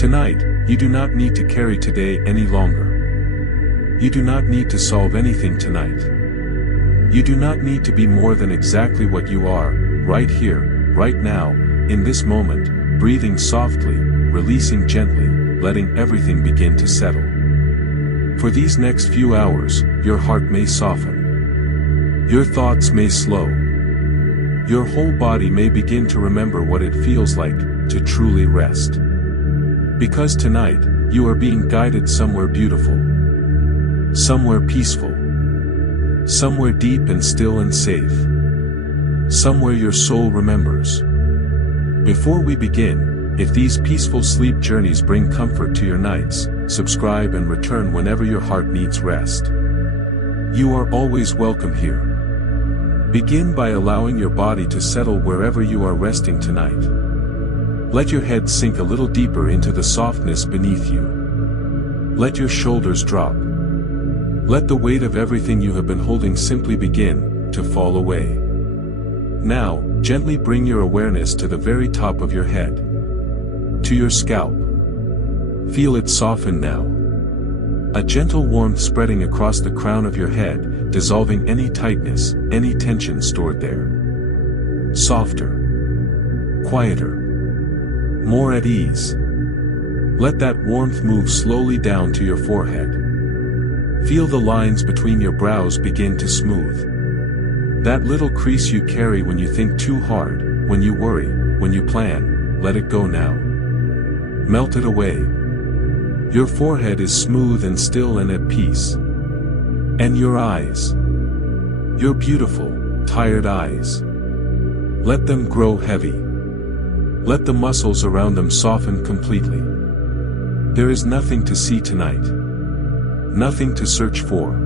Tonight, you do not need to carry today any longer. You do not need to solve anything tonight. You do not need to be more than exactly what you are, right here, right now, in this moment, breathing softly, releasing gently, letting everything begin to settle. For these next few hours, your heart may soften. Your thoughts may slow. Your whole body may begin to remember what it feels like to truly rest. Because tonight, you are being guided somewhere beautiful. Somewhere peaceful. Somewhere deep and still and safe. Somewhere your soul remembers. Before we begin, if these peaceful sleep journeys bring comfort to your nights, subscribe and return whenever your heart needs rest. You are always welcome here. Begin by allowing your body to settle wherever you are resting tonight. Let your head sink a little deeper into the softness beneath you. Let your shoulders drop. Let the weight of everything you have been holding simply begin to fall away. Now, gently bring your awareness to the very top of your head. To your scalp. Feel it soften now. A gentle warmth spreading across the crown of your head, dissolving any tightness, any tension stored there. Softer. Quieter. More at ease. Let that warmth move slowly down to your forehead. Feel the lines between your brows begin to smooth. That little crease you carry when you think too hard, when you worry, when you plan, let it go now. Melt it away. Your forehead is smooth and still and at peace. And your eyes. Your beautiful, tired eyes. Let them grow heavy. Let the muscles around them soften completely. There is nothing to see tonight. Nothing to search for.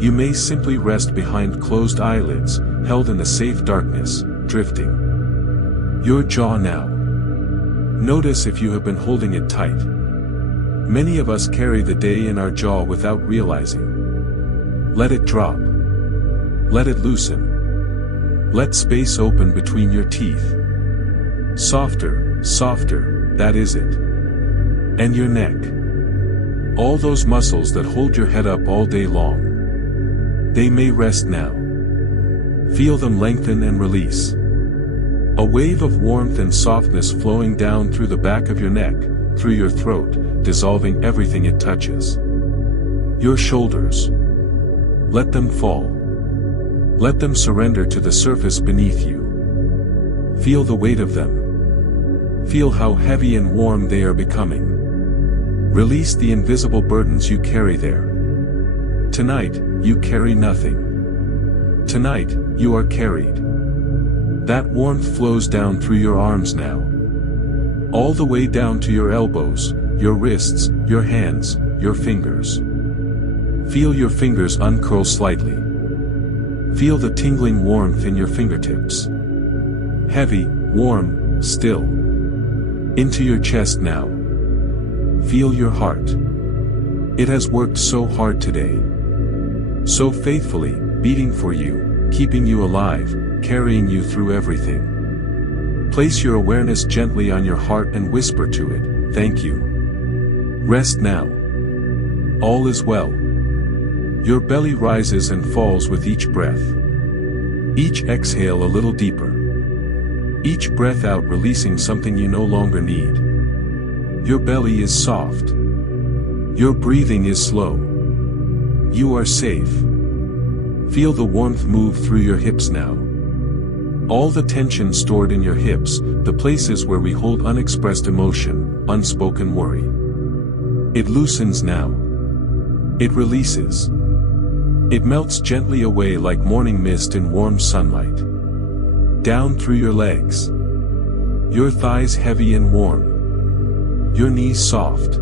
You may simply rest behind closed eyelids, held in the safe darkness, drifting. Your jaw now. Notice if you have been holding it tight. Many of us carry the day in our jaw without realizing. Let it drop. Let it loosen. Let space open between your teeth. Softer, softer, that is it. And your neck. All those muscles that hold your head up all day long. They may rest now. Feel them lengthen and release. A wave of warmth and softness flowing down through the back of your neck, through your throat, dissolving everything it touches. Your shoulders. Let them fall. Let them surrender to the surface beneath you. Feel the weight of them. Feel how heavy and warm they are becoming. Release the invisible burdens you carry there. Tonight, you carry nothing. Tonight, you are carried. That warmth flows down through your arms now. All the way down to your elbows, your wrists, your hands, your fingers. Feel your fingers uncurl slightly. Feel the tingling warmth in your fingertips. Heavy, warm, still. Into your chest now. Feel your heart. It has worked so hard today. So faithfully, beating for you, keeping you alive, carrying you through everything. Place your awareness gently on your heart and whisper to it, thank you. Rest now. All is well. Your belly rises and falls with each breath. Each exhale a little deeper. Each breath out releasing something you no longer need. Your belly is soft. Your breathing is slow. You are safe. Feel the warmth move through your hips now. All the tension stored in your hips, the places where we hold unexpressed emotion, unspoken worry. It loosens now. It releases. It melts gently away like morning mist in warm sunlight. Down through your legs. Your thighs heavy and warm. Your knees soft.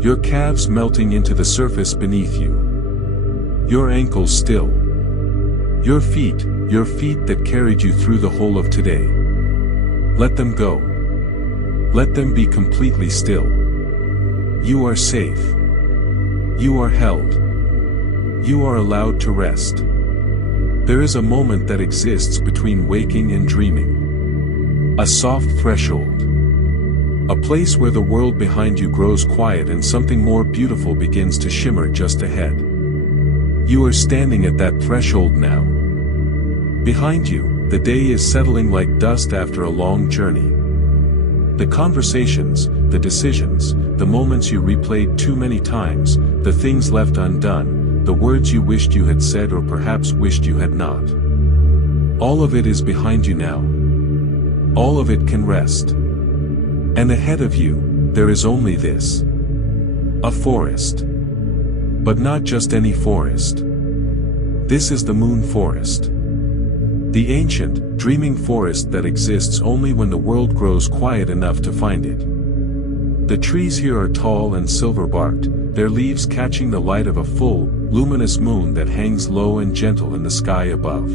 Your calves melting into the surface beneath you. Your ankles still. Your feet that carried you through the whole of today. Let them go. Let them be completely still. You are safe. You are held. You are allowed to rest. There is a moment that exists between waking and dreaming. A soft threshold. A place where the world behind you grows quiet and something more beautiful begins to shimmer just ahead. You are standing at that threshold now. Behind you, the day is settling like dust after a long journey. The conversations, the decisions, the moments you replayed too many times, the things left undone, the words you wished you had said or perhaps wished you had not. All of it is behind you now. All of it can rest. And ahead of you, there is only this. A forest. But not just any forest. This is the moon forest. The ancient, dreaming forest that exists only when the world grows quiet enough to find it. The trees here are tall and silver-barked, their leaves catching the light of a full, luminous moon that hangs low and gentle in the sky above.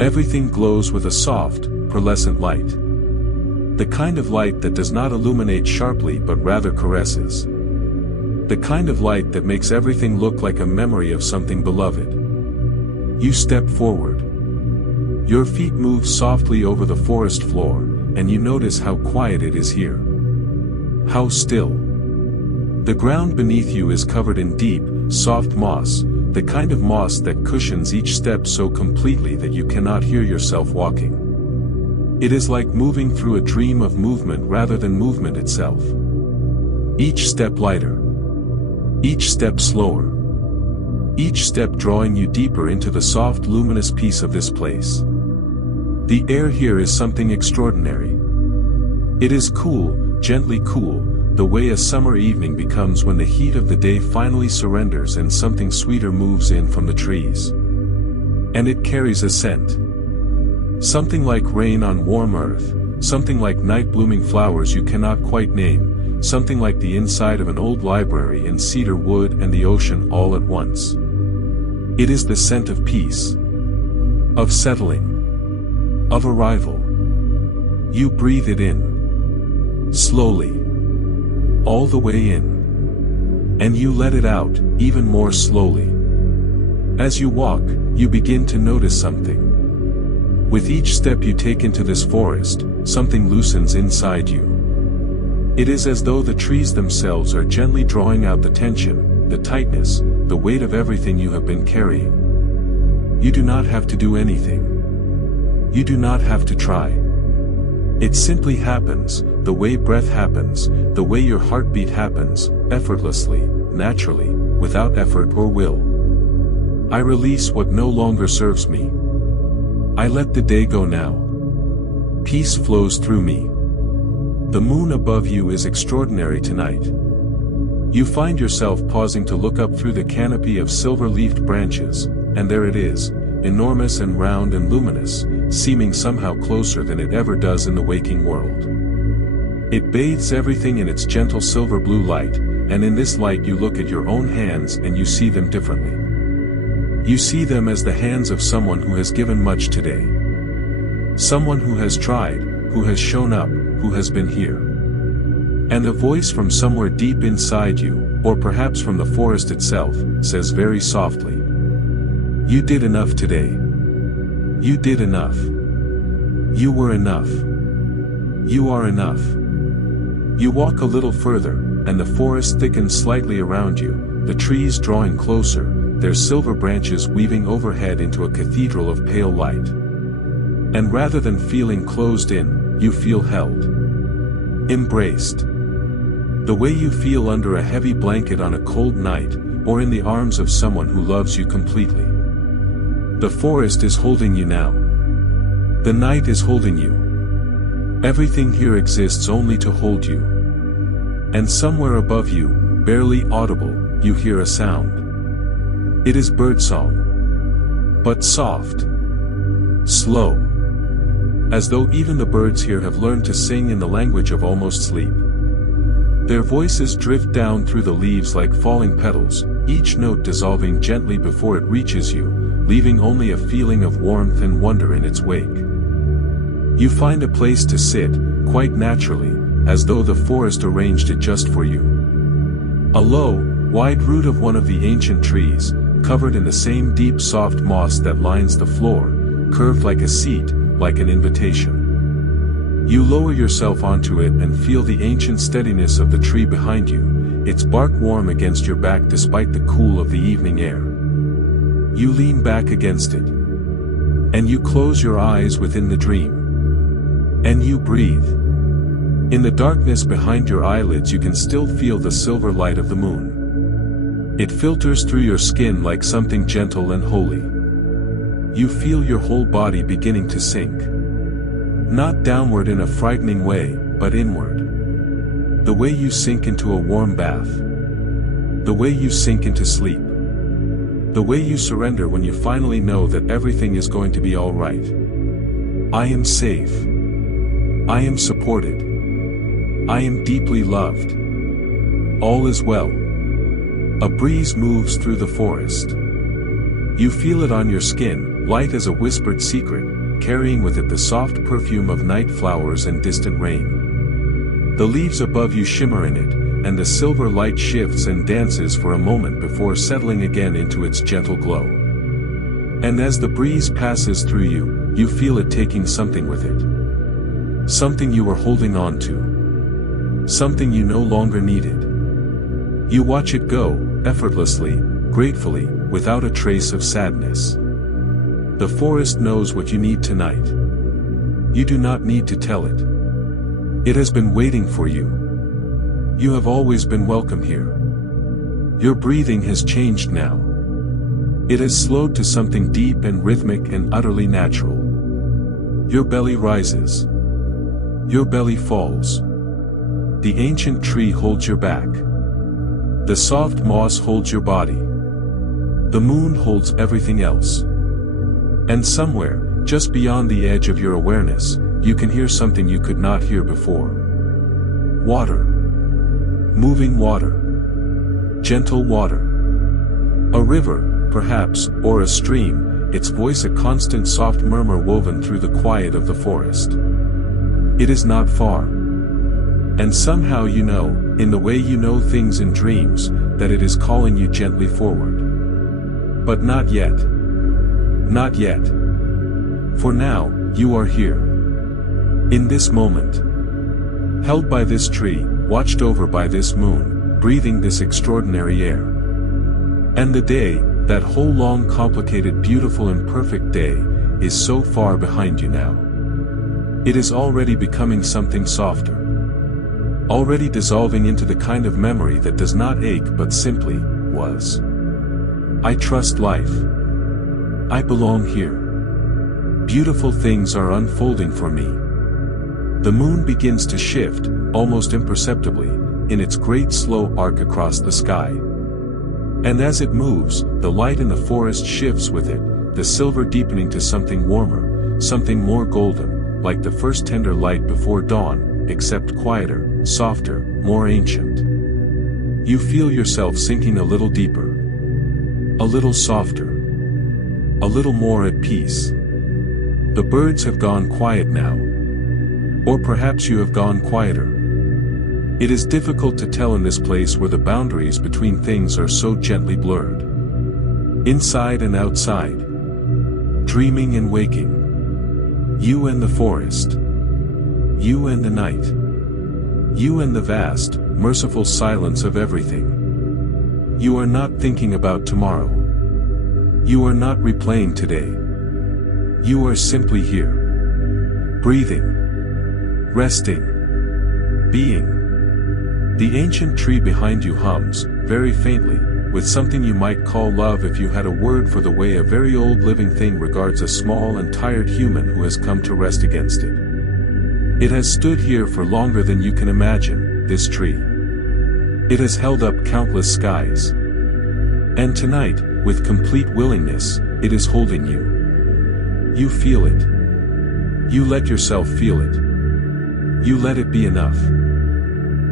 Everything glows with a soft, pearlescent light. The kind of light that does not illuminate sharply but rather caresses. The kind of light that makes everything look like a memory of something beloved. You step forward. Your feet move softly over the forest floor, and you notice how quiet it is here. How still. The ground beneath you is covered in deep, soft moss, the kind of moss that cushions each step so completely that you cannot hear yourself walking. It is like moving through a dream of movement rather than movement itself. Each step lighter. Each step slower. Each step drawing you deeper into the soft luminous peace of this place. The air here is something extraordinary. It is cool, gently cool, the way a summer evening becomes when the heat of the day finally surrenders and something sweeter moves in from the trees. And it carries a scent. Something like rain on warm earth, something like night-blooming flowers you cannot quite name, something like the inside of an old library in cedar wood and the ocean all at once. It is the scent of peace. Of settling. Of arrival. You breathe it in. Slowly. All the way in. And you let it out, even more slowly. As you walk, you begin to notice something. With each step you take into this forest, something loosens inside you. It is as though the trees themselves are gently drawing out the tension, the tightness, the weight of everything you have been carrying. You do not have to do anything. You do not have to try. It simply happens, the way breath happens, the way your heartbeat happens, effortlessly, naturally, without effort or will. I release what no longer serves me. I let the day go now. Peace flows through me. The moon above you is extraordinary tonight. You find yourself pausing to look up through the canopy of silver-leafed branches, and there it is, enormous and round and luminous, seeming somehow closer than it ever does in the waking world. It bathes everything in its gentle silver blue light, and in this light you look at your own hands and you see them differently. You see them as the hands of someone who has given much today. Someone who has tried, who has shown up, who has been here. And a voice from somewhere deep inside you, or perhaps from the forest itself, says very softly, "You did enough today. You did enough. You were enough. You are enough." You walk a little further, and the forest thickens slightly around you, the trees drawing closer, their silver branches weaving overhead into a cathedral of pale light. And rather than feeling closed in, you feel held. Embraced. The way you feel under a heavy blanket on a cold night, or in the arms of someone who loves you completely. The forest is holding you now. The night is holding you. Everything here exists only to hold you. And somewhere above you, barely audible, you hear a sound. It is birdsong. But soft. Slow. As though even the birds here have learned to sing in the language of almost sleep. Their voices drift down through the leaves like falling petals, each note dissolving gently before it reaches you, leaving only a feeling of warmth and wonder in its wake. You find a place to sit, quite naturally, as though the forest arranged it just for you. A low, wide root of one of the ancient trees, covered in the same deep soft moss that lines the floor, curved like a seat, like an invitation. You lower yourself onto it and feel the ancient steadiness of the tree behind you, its bark warm against your back despite the cool of the evening air. You lean back against it. And you close your eyes within the dream. And you breathe. In the darkness behind your eyelids you can still feel the silver light of the moon. It filters through your skin like something gentle and holy. You feel your whole body beginning to sink. Not downward in a frightening way, but inward. The way you sink into a warm bath. The way you sink into sleep. The way you surrender when you finally know that everything is going to be all right. I am safe. I am supported. I am deeply loved. All is well. A breeze moves through the forest. You feel it on your skin, light as a whispered secret, carrying with it the soft perfume of night flowers and distant rain. The leaves above you shimmer in it, and the silver light shifts and dances for a moment before settling again into its gentle glow. And as the breeze passes through you, you feel it taking something with it. Something you were holding on to. Something you no longer needed. You watch it go, effortlessly, gratefully, without a trace of sadness. The forest knows what you need tonight. You do not need to tell it. It has been waiting for you. You have always been welcome here. Your breathing has changed now. It has slowed to something deep and rhythmic and utterly natural. Your belly rises. Your belly falls. The ancient tree holds your back. The soft moss holds your body. The moon holds everything else. And somewhere, just beyond the edge of your awareness, you can hear something you could not hear before. Water. Moving water. Gentle water. A river, perhaps, or a stream, its voice a constant soft murmur woven through the quiet of the forest. It is not far. And somehow you know, in the way you know things in dreams, that it is calling you gently forward. But not yet. Not yet. For now, you are here. In this moment. Held by this tree, watched over by this moon, breathing this extraordinary air. And the day, that whole long complicated beautiful and perfect day, is so far behind you now. It is already becoming something softer. Already dissolving into the kind of memory that does not ache but simply, was. I trust life. I belong here. Beautiful things are unfolding for me. The moon begins to shift, almost imperceptibly, in its great slow arc across the sky. And as it moves, the light in the forest shifts with it, the silver deepening to something warmer, something more golden, like the first tender light before dawn, except quieter, softer, more ancient. You feel yourself sinking a little deeper. A little softer. A little more at peace. The birds have gone quiet now. Or perhaps you have gone quieter. It is difficult to tell in this place where the boundaries between things are so gently blurred. Inside and outside. Dreaming and waking. You and the forest. You and the night. You and the vast, merciful silence of everything. You are not thinking about tomorrow. You are not replaying today. You are simply here. Breathing. Resting. Being. The ancient tree behind you hums, very faintly, with something you might call love if you had a word for the way a very old living thing regards a small and tired human who has come to rest against it. It has stood here for longer than you can imagine, this tree. It has held up countless skies. And tonight, with complete willingness, it is holding you. You feel it. You let yourself feel it. You let it be enough.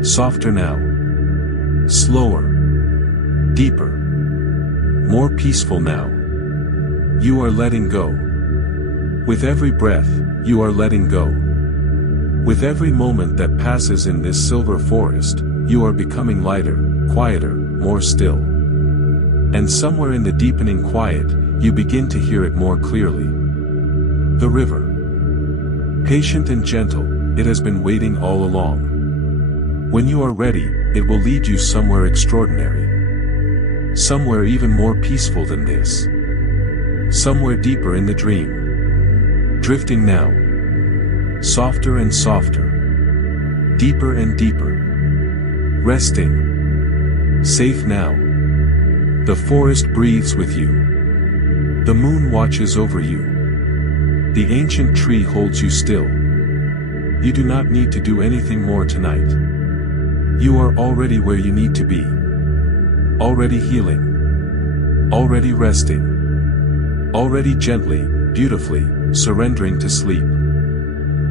Softer now. Slower. Deeper. More peaceful now. You are letting go. With every breath, you are letting go. With every moment that passes in this silver forest, you are becoming lighter, quieter, more still. And somewhere in the deepening quiet, you begin to hear it more clearly. The river. Patient and gentle, it has been waiting all along. When you are ready, it will lead you somewhere extraordinary. Somewhere even more peaceful than this. Somewhere deeper in the dream. Drifting now. Softer and softer. Deeper and deeper. Resting. Safe now. The forest breathes with you. The moon watches over you. The ancient tree holds you still. You do not need to do anything more tonight. You are already where you need to be. Already healing. Already resting. Already gently, beautifully, surrendering to sleep.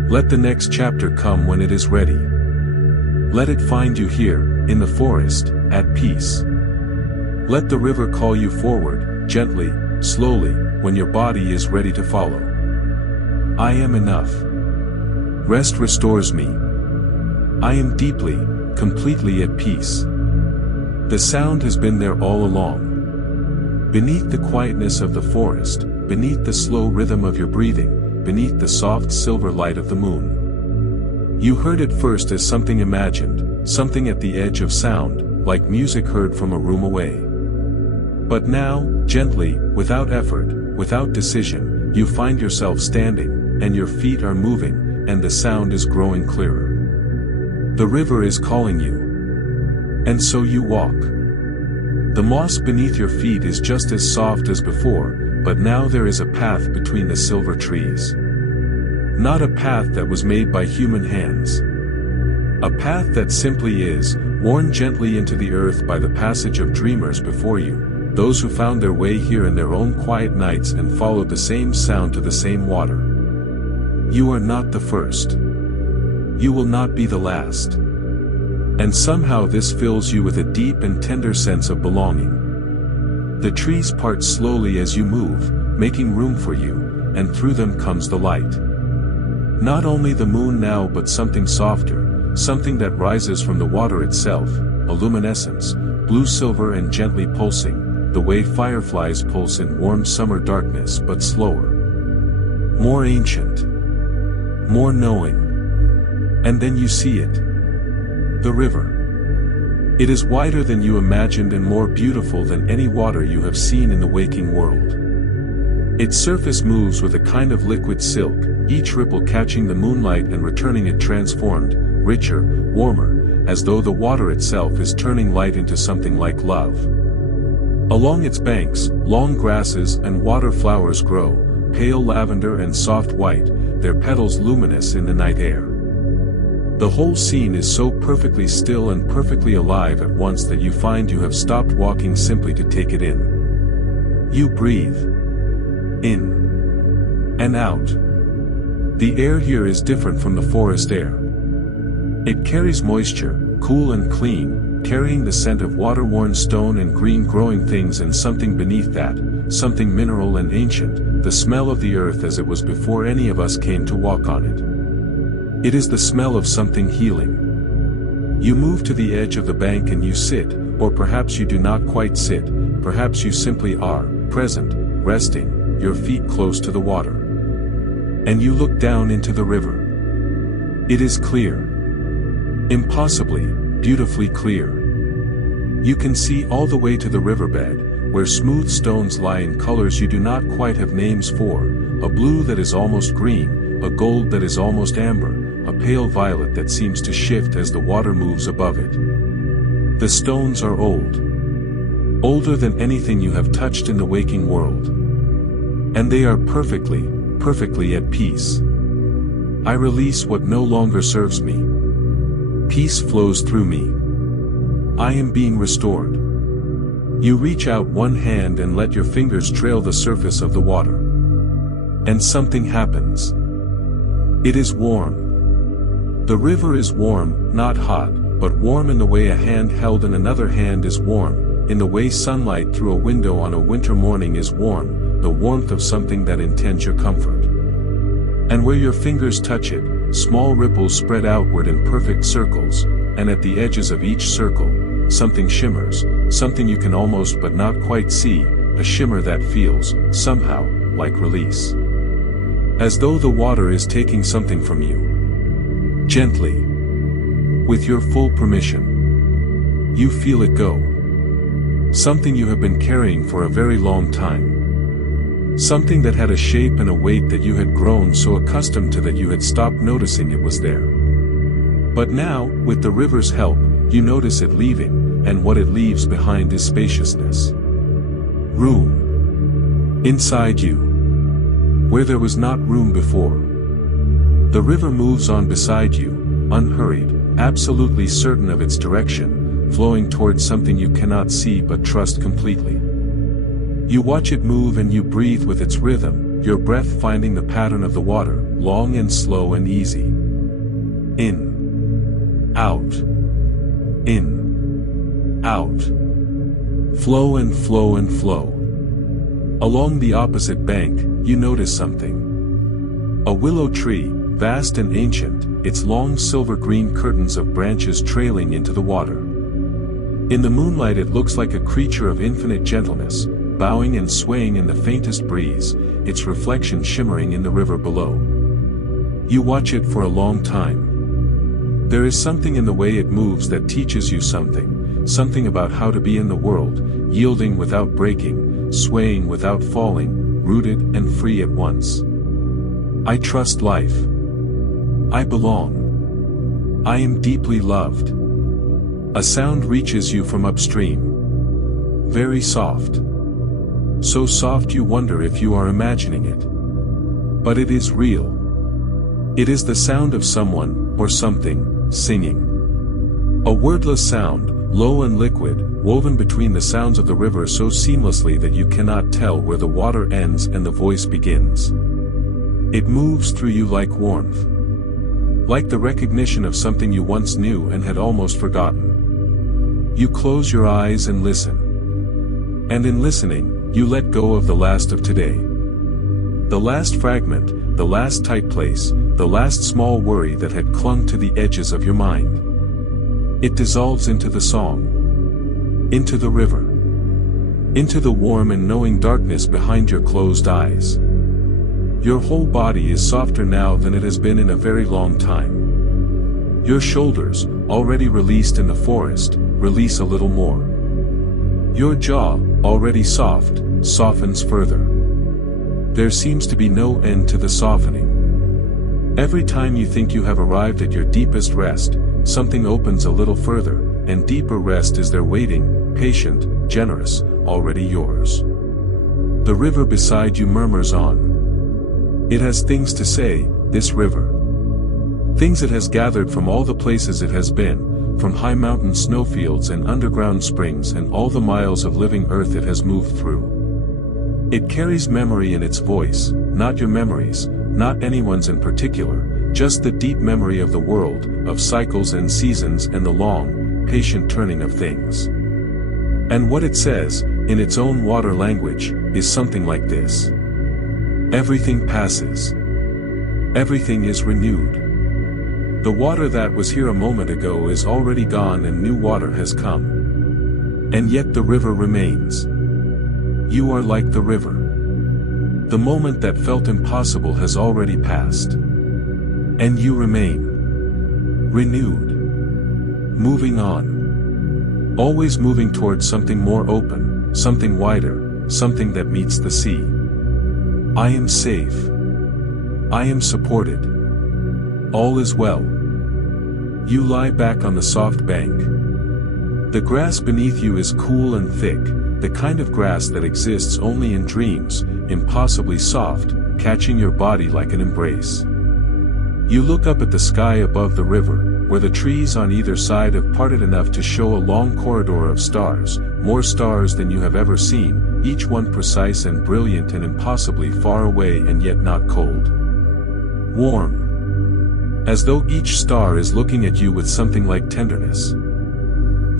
Let the next chapter come when it is ready. Let it find you here, in the forest, at peace. Let the river call you forward, gently, slowly, when your body is ready to follow. I am enough. Rest restores me. I am deeply, completely at peace. The sound has been there all along. Beneath the quietness of the forest, beneath the slow rhythm of your breathing, beneath the soft silver light of the moon. You heard it first as something imagined, something at the edge of sound, like music heard from a room away. But now, gently, without effort, without decision, you find yourself standing, and your feet are moving, and the sound is growing clearer. The river is calling you. And so you walk. The moss beneath your feet is just as soft as before, but now there is a path between the silver trees. Not a path that was made by human hands. A path that simply is, worn gently into the earth by the passage of dreamers before you, those who found their way here in their own quiet nights and followed the same sound to the same water. You are not the first. You will not be the last. And somehow this fills you with a deep and tender sense of belonging. The trees part slowly as you move, making room for you, and through them comes the light. Not only the moon now but something softer, something that rises from the water itself, a luminescence, blue-silver and gently pulsing, the way fireflies pulse in warm summer darkness but slower. More ancient. More knowing. And then you see it. The river. It is wider than you imagined and more beautiful than any water you have seen in the waking world. Its surface moves with a kind of liquid silk, each ripple catching the moonlight and returning it transformed, richer, warmer, as though the water itself is turning light into something like love. Along its banks, long grasses and water flowers grow, pale lavender and soft white, their petals luminous in the night air. The whole scene is so perfectly still and perfectly alive at once that you find you have stopped walking simply to take it in. You breathe. In. And out. The air here is different from the forest air. It carries moisture, cool and clean, carrying the scent of water-worn stone and green growing things and something beneath that, something mineral and ancient, the smell of the earth as it was before any of us came to walk on it. It is the smell of something healing. You move to the edge of the bank and you sit, or perhaps you do not quite sit, perhaps you simply are, present, resting, your feet close to the water. And you look down into the river. It is clear. Impossibly, beautifully clear. You can see all the way to the riverbed, where smooth stones lie in colors you do not quite have names for, a blue that is almost green, a gold that is almost amber, a pale violet that seems to shift as the water moves above it. The stones are old. Older than anything you have touched in the waking world. And they are perfectly, perfectly at peace. I release what no longer serves me. Peace flows through me. I am being restored. You reach out one hand and let your fingers trail the surface of the water. And something happens. It is warm. The river is warm, not hot, but warm in the way a hand held in another hand is warm, in the way sunlight through a window on a winter morning is warm, the warmth of something that intends your comfort. And where your fingers touch it, small ripples spread outward in perfect circles, and at the edges of each circle, something shimmers, something you can almost but not quite see, a shimmer that feels, somehow, like release. As though the water is taking something from you. Gently. With your full permission. You feel it go. Something you have been carrying for a very long time. Something that had a shape and a weight that you had grown so accustomed to that you had stopped noticing it was there. But now, with the river's help, you notice it leaving, and what it leaves behind is spaciousness. Room. Inside you. Where there was not room before. The river moves on beside you, unhurried, absolutely certain of its direction, flowing towards something you cannot see but trust completely. You watch it move and you breathe with its rhythm, your breath finding the pattern of the water, long and slow and easy. In. Out. In. Out. Flow and flow and flow. Along the opposite bank, you notice something. A willow tree, vast and ancient, its long silver-green curtains of branches trailing into the water. In the moonlight it looks like a creature of infinite gentleness, bowing and swaying in the faintest breeze, its reflection shimmering in the river below. You watch it for a long time. There is something in the way it moves that teaches you something about how to be in the world, yielding without breaking, swaying without falling, rooted and free at once. I trust life. I belong. I am deeply loved. A sound reaches you from upstream. Very soft. So soft you wonder if you are imagining it. But it is real. It is the sound of someone, or something, singing. A wordless sound, low and liquid, woven between the sounds of the river so seamlessly that you cannot tell where the water ends and the voice begins. It moves through you like warmth. Like the recognition of something you once knew and had almost forgotten. You close your eyes and listen. And in listening, you let go of the last of today. The last fragment, the last tight place, the last small worry that had clung to the edges of your mind. It dissolves into the song. Into the river. Into the warm and knowing darkness behind your closed eyes. Your whole body is softer now than it has been in a very long time. Your shoulders, already released in the forest, release a little more. Your jaw, already soft, softens further. There seems to be no end to the softening. Every time you think you have arrived at your deepest rest, something opens a little further, and deeper rest is there waiting, patient, generous, already yours. The river beside you murmurs on. It has things to say, this river. Things it has gathered from all the places it has been, from high mountain snowfields and underground springs and all the miles of living earth it has moved through. It carries memory in its voice, not your memories, not anyone's in particular, just the deep memory of the world, of cycles and seasons and the long, patient turning of things. And what it says, in its own water language, is something like this. Everything passes. Everything is renewed. The water that was here a moment ago is already gone and new water has come. And yet the river remains. You are like the river. The moment that felt impossible has already passed. And you remain. Renewed. Moving on. Always moving towards something more open, something wider, something that meets the sea. I am safe. I am supported. All is well. You lie back on the soft bank. The grass beneath you is cool and thick, the kind of grass that exists only in dreams, impossibly soft, catching your body like an embrace. You look up at the sky above the river, where the trees on either side have parted enough to show a long corridor of stars, more stars than you have ever seen, each one precise and brilliant and impossibly far away and yet not cold. Warm. As though each star is looking at you with something like tenderness.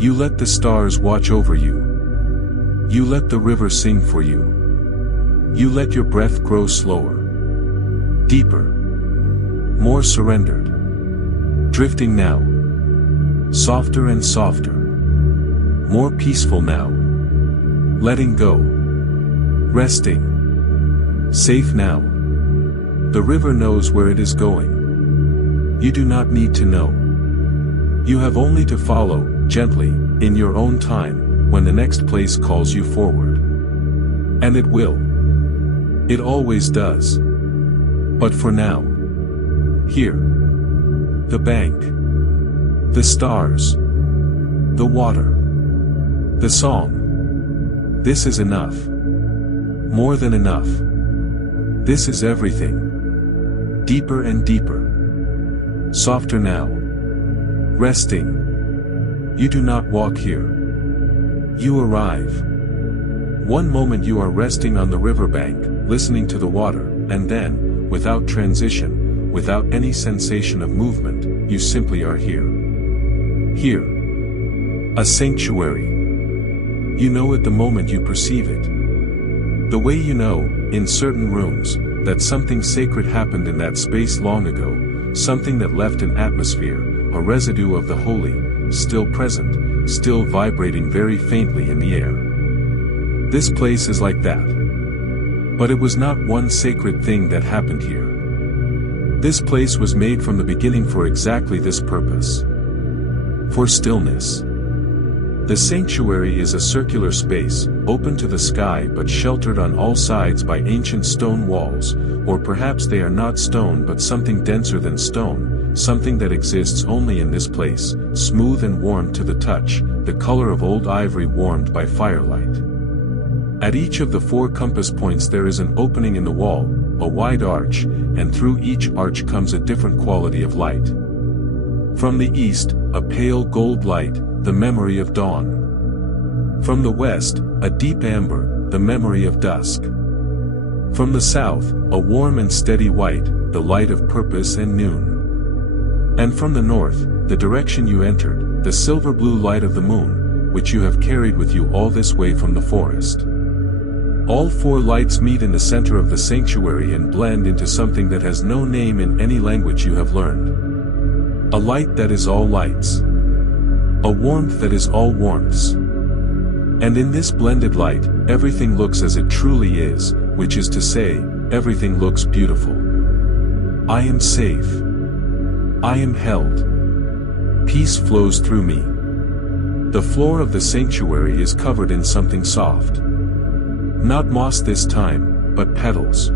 You let the stars watch over you. You let the river sing for you. You let your breath grow slower. Deeper. More surrendered. Drifting now. Softer and softer. More peaceful now. Letting go. Resting. Safe now. The river knows where it is going. You do not need to know. You have only to follow, gently, in your own time, when the next place calls you forward. And it will. It always does. But for now, here. The bank. The stars. The water. The song. This is enough. More than enough. This is everything. Deeper and deeper. Softer now. Resting. You do not walk here. You arrive. One moment you are resting on the riverbank, listening to the water, and then, without transition, without any sensation of movement, you simply are here. Here. A sanctuary. You know it the moment you perceive it. The way you know, in certain rooms, that something sacred happened in that space long ago, something that left an atmosphere, a residue of the holy, still present, still vibrating very faintly in the air. This place is like that. But it was not one sacred thing that happened here. This place was made from the beginning for exactly this purpose. For stillness. The sanctuary is a circular space, open to the sky but sheltered on all sides by ancient stone walls, or perhaps they are not stone but something denser than stone, something that exists only in this place, smooth and warm to the touch, the color of old ivory warmed by firelight. At each of the 4 compass points there is an opening in the wall, a wide arch, and through each arch comes a different quality of light. From the east, a pale gold light, the memory of dawn. From the west, a deep amber, the memory of dusk. From the south, a warm and steady white, the light of purpose and noon. And from the north, the direction you entered, the silver blue light of the moon, which you have carried with you all this way from the forest. All 4 lights meet in the center of the sanctuary and blend into something that has no name in any language you have learned. A light that is all lights. A warmth that is all warmths. And in this blended light, everything looks as it truly is, which is to say, everything looks beautiful. I am safe. I am held. Peace flows through me. The floor of the sanctuary is covered in something soft. Not moss this time, but petals.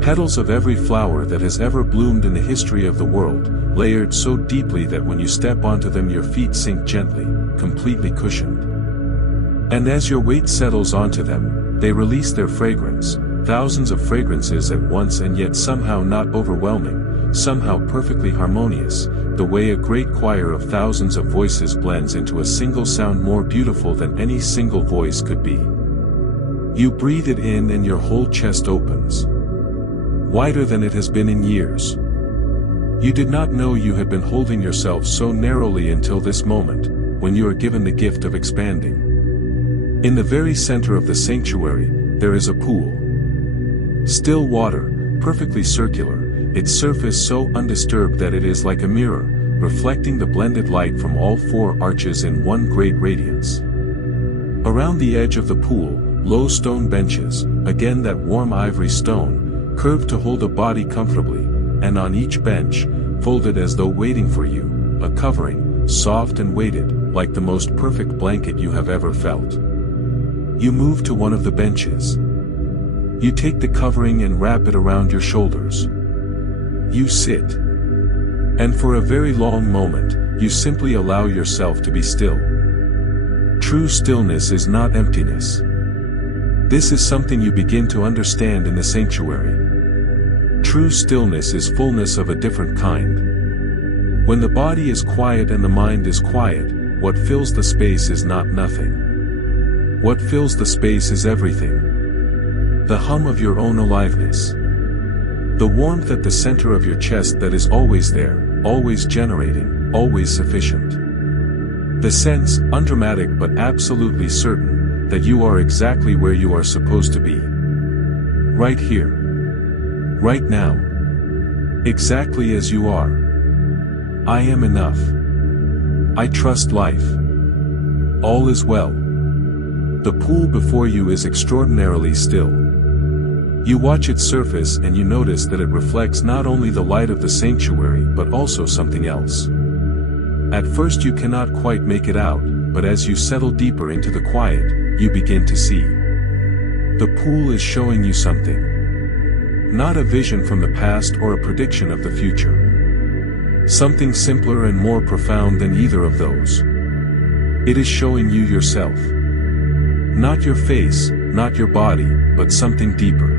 Petals of every flower that has ever bloomed in the history of the world, layered so deeply that when you step onto them your feet sink gently, completely cushioned. And as your weight settles onto them, they release their fragrance, thousands of fragrances at once and yet somehow not overwhelming, somehow perfectly harmonious, the way a great choir of thousands of voices blends into a single sound more beautiful than any single voice could be. You breathe it in and your whole chest opens. Wider than it has been in years. You did not know you had been holding yourself so narrowly until this moment, when you are given the gift of expanding. In the very center of the sanctuary, there is a pool. Still water, perfectly circular, its surface so undisturbed that it is like a mirror, reflecting the blended light from all 4 arches in one great radiance. Around the edge of the pool, low stone benches, again that warm ivory stone, curved to hold a body comfortably, and on each bench, folded as though waiting for you, a covering, soft and weighted, like the most perfect blanket you have ever felt. You move to one of the benches. You take the covering and wrap it around your shoulders. You sit. And for a very long moment, you simply allow yourself to be still. True stillness is not emptiness. This is something you begin to understand in the sanctuary. True stillness is fullness of a different kind. When the body is quiet and the mind is quiet, what fills the space is not nothing. What fills the space is everything. The hum of your own aliveness. The warmth at the center of your chest that is always there, always generating, always sufficient. The sense, undramatic but absolutely certain, that you are exactly where you are supposed to be. Right here. Right now. Exactly as you are. I am enough. I trust life. All is well. The pool before you is extraordinarily still. You watch its surface and you notice that it reflects not only the light of the sanctuary but also something else. At first you cannot quite make it out, but as you settle deeper into the quiet, you begin to see. The pool is showing you something. Not a vision from the past or a prediction of the future. Something simpler and more profound than either of those. It is showing you yourself. Not your face, not your body, but something deeper.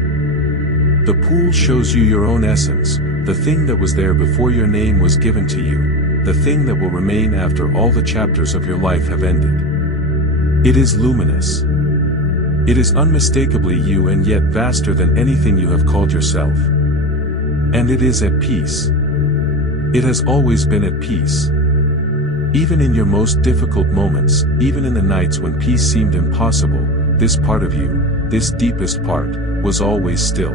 The pool shows you your own essence, the thing that was there before your name was given to you, the thing that will remain after all the chapters of your life have ended. It is luminous. It is unmistakably you and yet vaster than anything you have called yourself. And it is at peace. It has always been at peace. Even in your most difficult moments, even in the nights when peace seemed impossible, this part of you, this deepest part, was always still.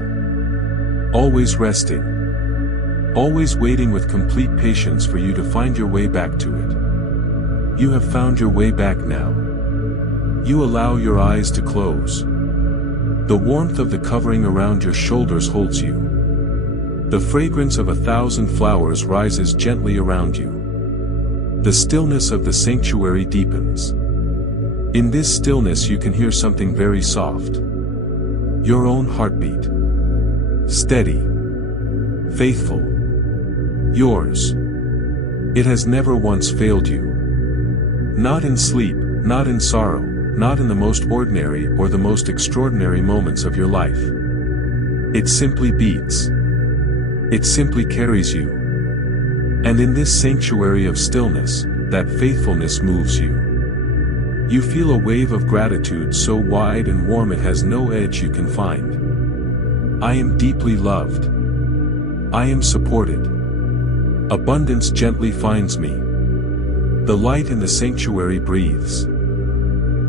Always resting. Always waiting with complete patience for you to find your way back to it. You have found your way back now. You allow your eyes to close. The warmth of the covering around your shoulders holds you. The fragrance of 1,000 flowers rises gently around you. The stillness of the sanctuary deepens. In this stillness you can hear something very soft. Your own heartbeat. Steady. Faithful. Yours. It has never once failed you. Not in sleep, not in sorrow, not in the most ordinary or the most extraordinary moments of your life. It simply beats. It simply carries you. And in this sanctuary of stillness, that faithfulness moves you. You feel a wave of gratitude so wide and warm it has no edge you can find. I am deeply loved. I am supported. Abundance gently finds me. The light in the sanctuary breathes.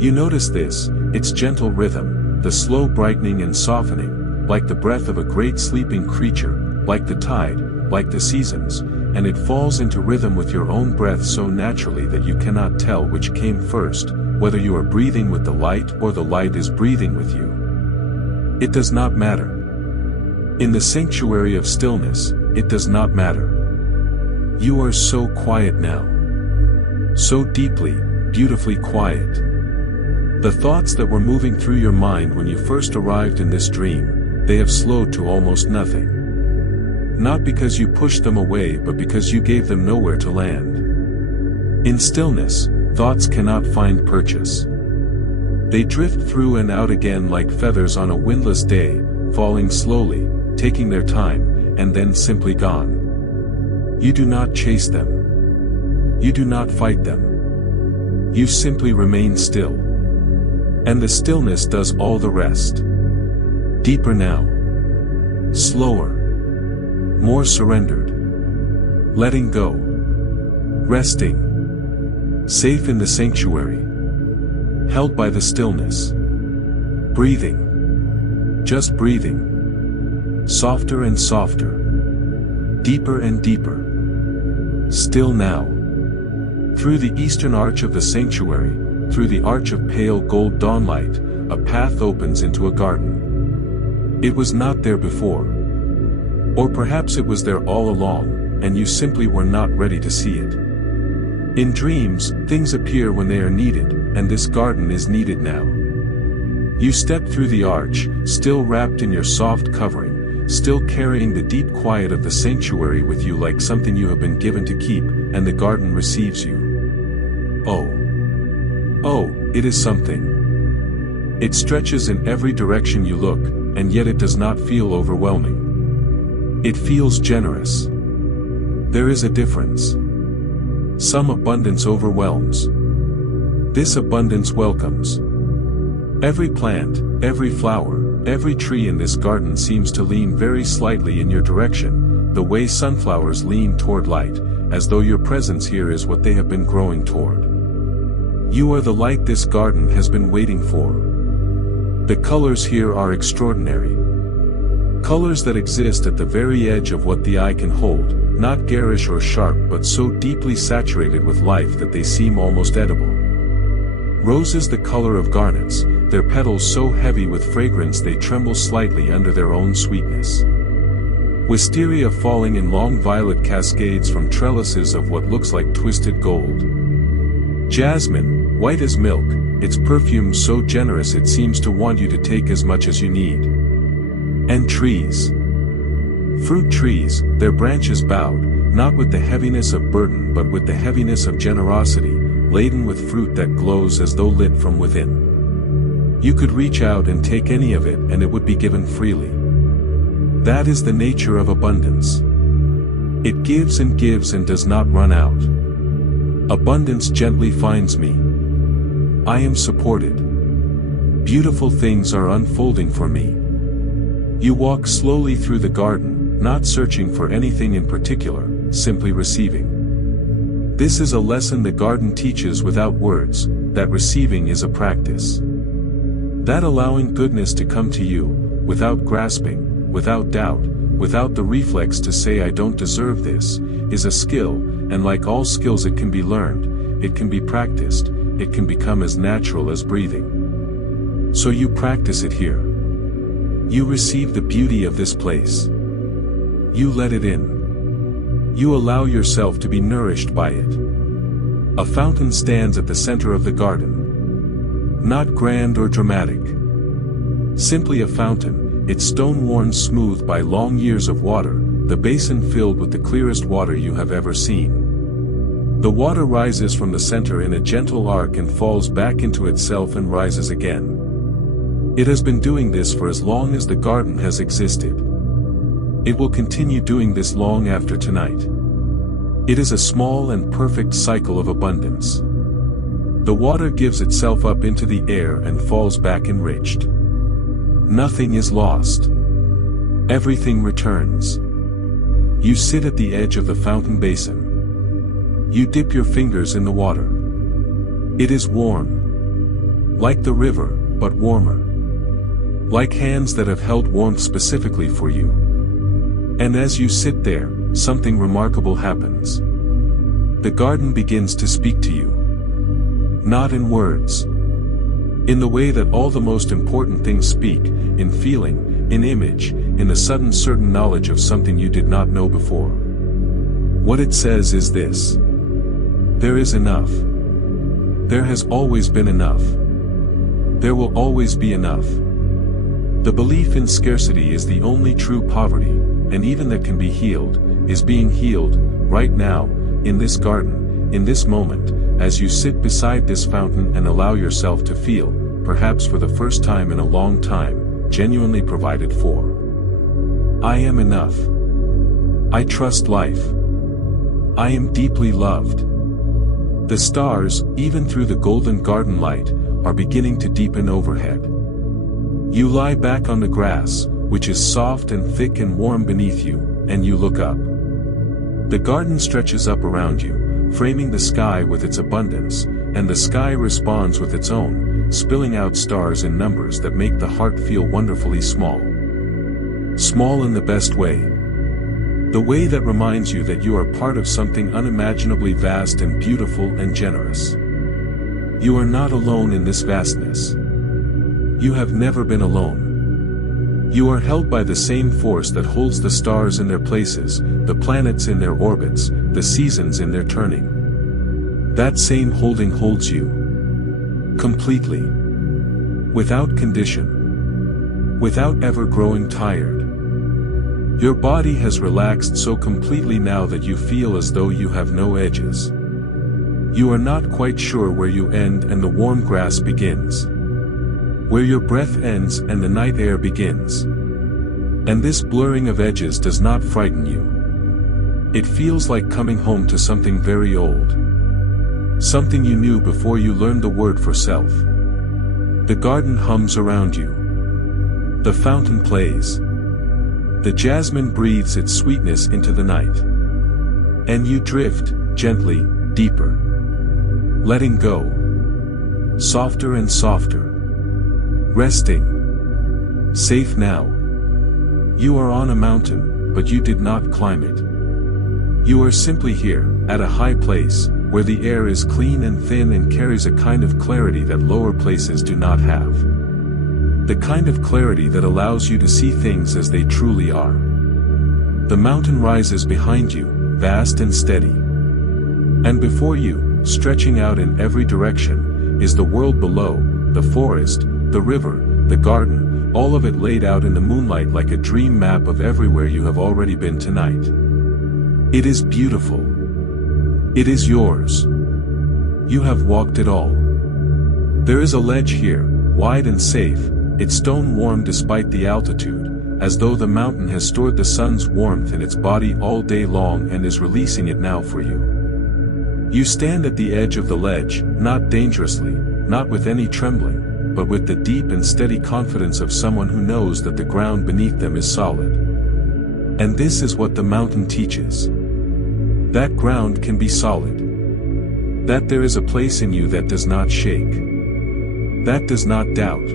You notice this, its gentle rhythm, the slow brightening and softening, like the breath of a great sleeping creature, like the tide, like the seasons, and it falls into rhythm with your own breath so naturally that you cannot tell which came first, whether you are breathing with the light or the light is breathing with you. It does not matter. In the sanctuary of stillness, it does not matter. You are so quiet now. So deeply, beautifully quiet. The thoughts that were moving through your mind when you first arrived in this dream, they have slowed to almost nothing. Not because you pushed them away but because you gave them nowhere to land. In stillness, thoughts cannot find purchase. They drift through and out again like feathers on a windless day, falling slowly, taking their time, and then simply gone. You do not chase them. You do not fight them. You simply remain still. And the stillness does all the rest. Deeper now. Slower. More surrendered. Letting go. Resting. Safe in the sanctuary. Held by the stillness. Breathing. Just breathing. Softer and softer. Deeper and deeper. Still now. Through the eastern arch of the sanctuary, through the arch of pale gold dawnlight, a path opens into a garden. It was not there before. Or perhaps it was there all along, and you simply were not ready to see it. In dreams, things appear when they are needed, and this garden is needed now. You step through the arch, still wrapped in your soft covering, still carrying the deep quiet of the sanctuary with you like something you have been given to keep, and the garden receives you. Oh, it is something. It stretches in every direction you look, and yet it does not feel overwhelming. It feels generous. There is a difference. Some abundance overwhelms. This abundance welcomes. Every plant, every flower, every tree in this garden seems to lean very slightly in your direction, the way sunflowers lean toward light, as though your presence here is what they have been growing toward. You are the light this garden has been waiting for. The colors here are extraordinary. Colors that exist at the very edge of what the eye can hold, not garish or sharp but so deeply saturated with life that they seem almost edible. Roses the color of garnets, their petals so heavy with fragrance they tremble slightly under their own sweetness. Wisteria falling in long violet cascades from trellises of what looks like twisted gold. Jasmine, white as milk, its perfume so generous it seems to want you to take as much as you need. And trees. Fruit trees, their branches bowed, not with the heaviness of burden but with the heaviness of generosity, laden with fruit that glows as though lit from within. You could reach out and take any of it and it would be given freely. That is the nature of abundance. It gives and does not run out. Abundance gently finds me. I am supported. Beautiful things are unfolding for me. You walk slowly through the garden, not searching for anything in particular, simply receiving. This is a lesson the garden teaches without words, that receiving is a practice. That allowing goodness to come to you, without grasping, without doubt, without the reflex to say I don't deserve this, is a skill, and like all skills it can be learned, it can be practiced, it can become as natural as breathing. So you practice it here. You receive the beauty of this place. You let it in. You allow yourself to be nourished by it. A fountain stands at the center of the garden. Not grand or dramatic. Simply a fountain, its stone worn smooth by long years of water, the basin filled with the clearest water you have ever seen. The water rises from the center in a gentle arc and falls back into itself and rises again. It has been doing this for as long as the garden has existed. It will continue doing this long after tonight. It is a small and perfect cycle of abundance. The water gives itself up into the air and falls back enriched. Nothing is lost. Everything returns. You sit at the edge of the fountain basin. You dip your fingers in the water. It is warm. Like the river, but warmer. Like hands that have held warmth specifically for you. And as you sit there, something remarkable happens. The garden begins to speak to you. Not in words. In the way that all the most important things speak, in feeling, in image, in the sudden certain knowledge of something you did not know before. What it says is this. There is enough. There has always been enough. There will always be enough. The belief in scarcity is the only true poverty, and even that can be healed, is being healed, right now, in this garden, in this moment, as you sit beside this fountain and allow yourself to feel, perhaps for the first time in a long time, genuinely provided for. I am enough. I trust life. I am deeply loved. The stars, even through the golden garden light, are beginning to deepen overhead. You lie back on the grass, which is soft and thick and warm beneath you, and you look up. The garden stretches up around you, framing the sky with its abundance, and the sky responds with its own, spilling out stars in numbers that make the heart feel wonderfully small. Small in the best way. The way that reminds you that you are part of something unimaginably vast and beautiful and generous. You are not alone in this vastness. You have never been alone. You are held by the same force that holds the stars in their places, the planets in their orbits, the seasons in their turning. That same holding holds you. Completely. Without condition. Without ever growing tired. Your body has relaxed so completely now that you feel as though you have no edges. You are not quite sure where you end and the warm grass begins. Where your breath ends and the night air begins. And this blurring of edges does not frighten you. It feels like coming home to something very old. Something you knew before you learned the word for self. The garden hums around you. The fountain plays. The jasmine breathes its sweetness into the night. And you drift, gently, deeper. Letting go. Softer and softer. Resting. Safe now. You are on a mountain, but you did not climb it. You are simply here, at a high place, where the air is clean and thin and carries a kind of clarity that lower places do not have. The kind of clarity that allows you to see things as they truly are. The mountain rises behind you, vast and steady. And before you, stretching out in every direction, is the world below, the forest, the river, the garden, all of it laid out in the moonlight like a dream map of everywhere you have already been tonight. It is beautiful. It is yours. You have walked it all. There is a ledge here, wide and safe, its stone warm despite the altitude, as though the mountain has stored the sun's warmth in its body all day long and is releasing it now for you. You stand at the edge of the ledge, not dangerously, not with any trembling, but with the deep and steady confidence of someone who knows that the ground beneath them is solid. And this is what the mountain teaches. That ground can be solid. That there is a place in you that does not shake. That does not doubt.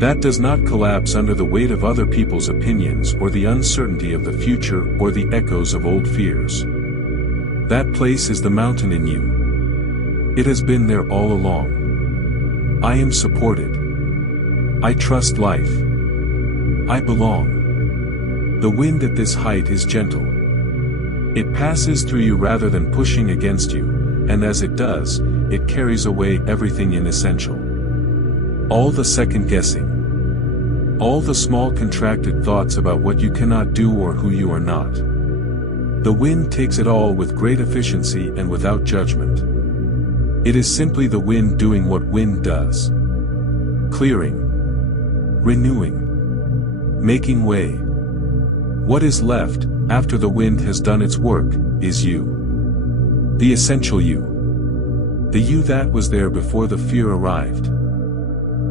That does not collapse under the weight of other people's opinions or the uncertainty of the future or the echoes of old fears. That place is the mountain in you. It has been there all along. I am supported. I trust life. I belong. The wind at this height is gentle. It passes through you rather than pushing against you, and as it does, it carries away everything inessential. All the second guessing. All the small contracted thoughts about what you cannot do or who you are not. The wind takes it all with great efficiency and without judgment. It is simply the wind doing what wind does. Clearing. Renewing. Making way. What is left, after the wind has done its work, is you. The essential you. The you that was there before the fear arrived.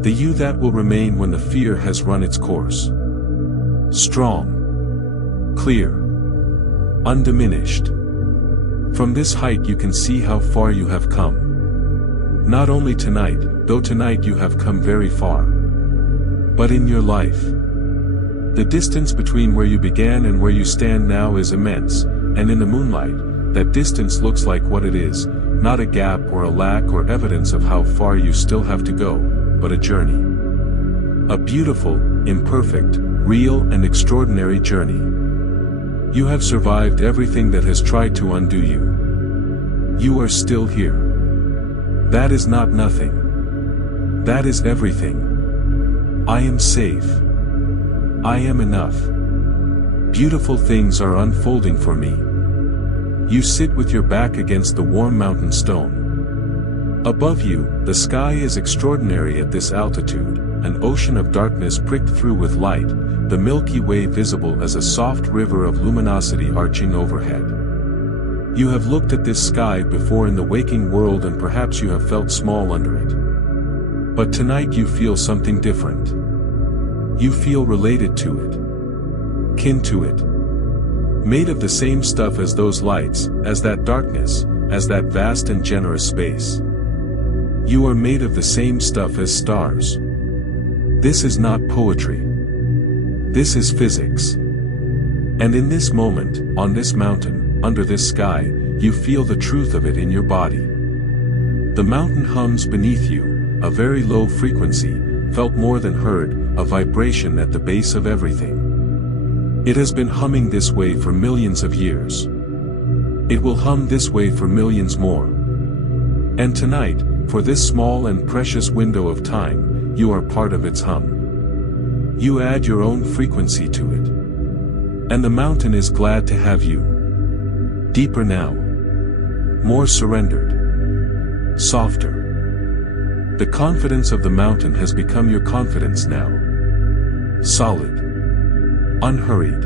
The you that will remain when the fear has run its course. Strong. Clear. Undiminished. From this height you can see how far you have come. Not only tonight, though tonight you have come very far. But in your life. The distance between where you began and where you stand now is immense, and in the moonlight, that distance looks like what it is, not a gap or a lack or evidence of how far you still have to go, but a journey. A beautiful, imperfect, real and extraordinary journey. You have survived everything that has tried to undo you. You are still here. That is not nothing. That is everything. I am safe. I am enough. Beautiful things are unfolding for me. You sit with your back against the warm mountain stone. Above you, the sky is extraordinary at this altitude, an ocean of darkness pricked through with light, the Milky Way visible as a soft river of luminosity arching overhead. You have looked at this sky before in the waking world and perhaps you have felt small under it. But tonight you feel something different. You feel related to it. Kin to it. Made of the same stuff as those lights, as that darkness, as that vast and generous space. You are made of the same stuff as stars. This is not poetry. This is physics. And in this moment, on this mountain, under this sky, you feel the truth of it in your body. The mountain hums beneath you, a very low frequency, felt more than heard, a vibration at the base of everything. It has been humming this way for millions of years. It will hum this way for millions more. And tonight, for this small and precious window of time, you are part of its hum. You add your own frequency to it. And the mountain is glad to have you. Deeper now. More surrendered. Softer. The confidence of the mountain has become your confidence now. Solid. Unhurried.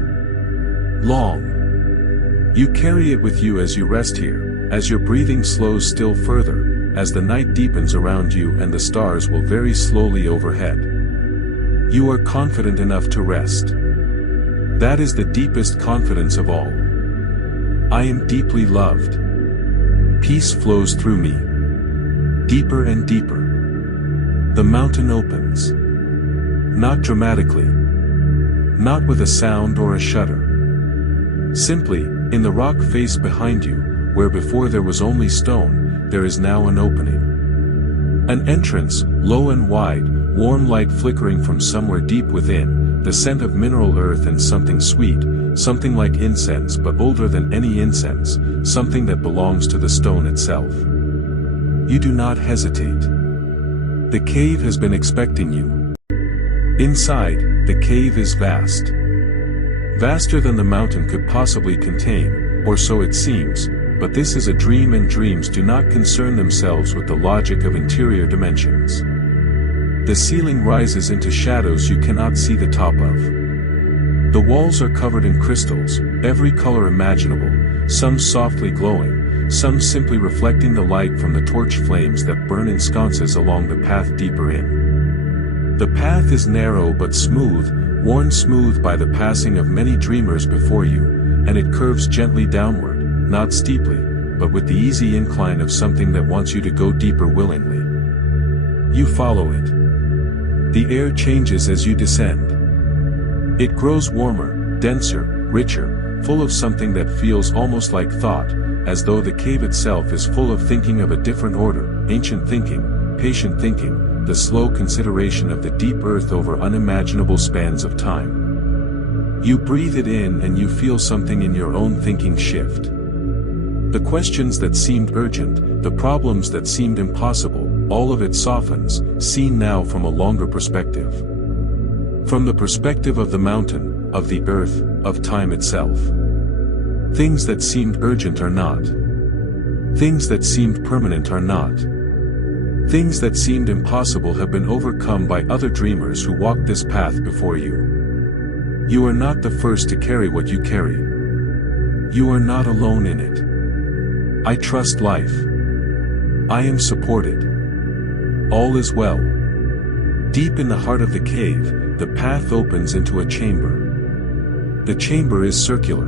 Long. You carry it with you as you rest here, as your breathing slows still further, as the night deepens around you and the stars will very slowly overhead. You are confident enough to rest. That is the deepest confidence of all. I am deeply loved. Peace flows through me. Deeper and deeper. The mountain opens. Not dramatically. Not with a sound or a shudder. Simply, in the rock face behind you, where before there was only stone, there is now an opening. An entrance, low and wide, warm light flickering from somewhere deep within, the scent of mineral earth and something sweet, something like incense but older than any incense, something that belongs to the stone itself. You do not hesitate. The cave has been expecting you. Inside, the cave is vast. Vaster than the mountain could possibly contain, or so it seems, but this is a dream and dreams do not concern themselves with the logic of interior dimensions. The ceiling rises into shadows you cannot see the top of. The walls are covered in crystals, every color imaginable, some softly glowing, some simply reflecting the light from the torch flames that burn in sconces along the path deeper in. The path is narrow but smooth, worn smooth by the passing of many dreamers before you, and it curves gently downward, not steeply, but with the easy incline of something that wants you to go deeper willingly. You follow it. The air changes as you descend. It grows warmer, denser, richer, full of something that feels almost like thought, as though the cave itself is full of thinking of a different order, ancient thinking, patient thinking, the slow consideration of the deep earth over unimaginable spans of time. You breathe it in and you feel something in your own thinking shift. The questions that seemed urgent, the problems that seemed impossible, all of it softens, seen now from a longer perspective. From the perspective of the mountain, of the earth, of time itself. Things that seemed urgent are not. Things that seemed permanent are not. Things that seemed impossible have been overcome by other dreamers who walked this path before you. You are not the first to carry what you carry. You are not alone in it. I trust life. I am supported. All is well. Deep in the heart of the cave, the path opens into a chamber. The chamber is circular.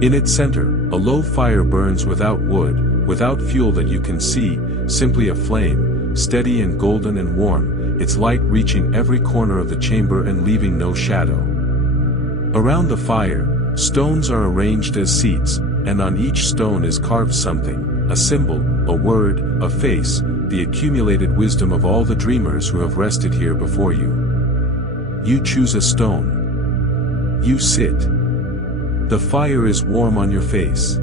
In its center, a low fire burns without wood, without fuel that you can see, simply a flame, steady and golden and warm, its light reaching every corner of the chamber and leaving no shadow. Around the fire, stones are arranged as seats, and on each stone is carved something, a symbol, a word, a face, the accumulated wisdom of all the dreamers who have rested here before you. You choose a stone. You sit. The fire is warm on your face.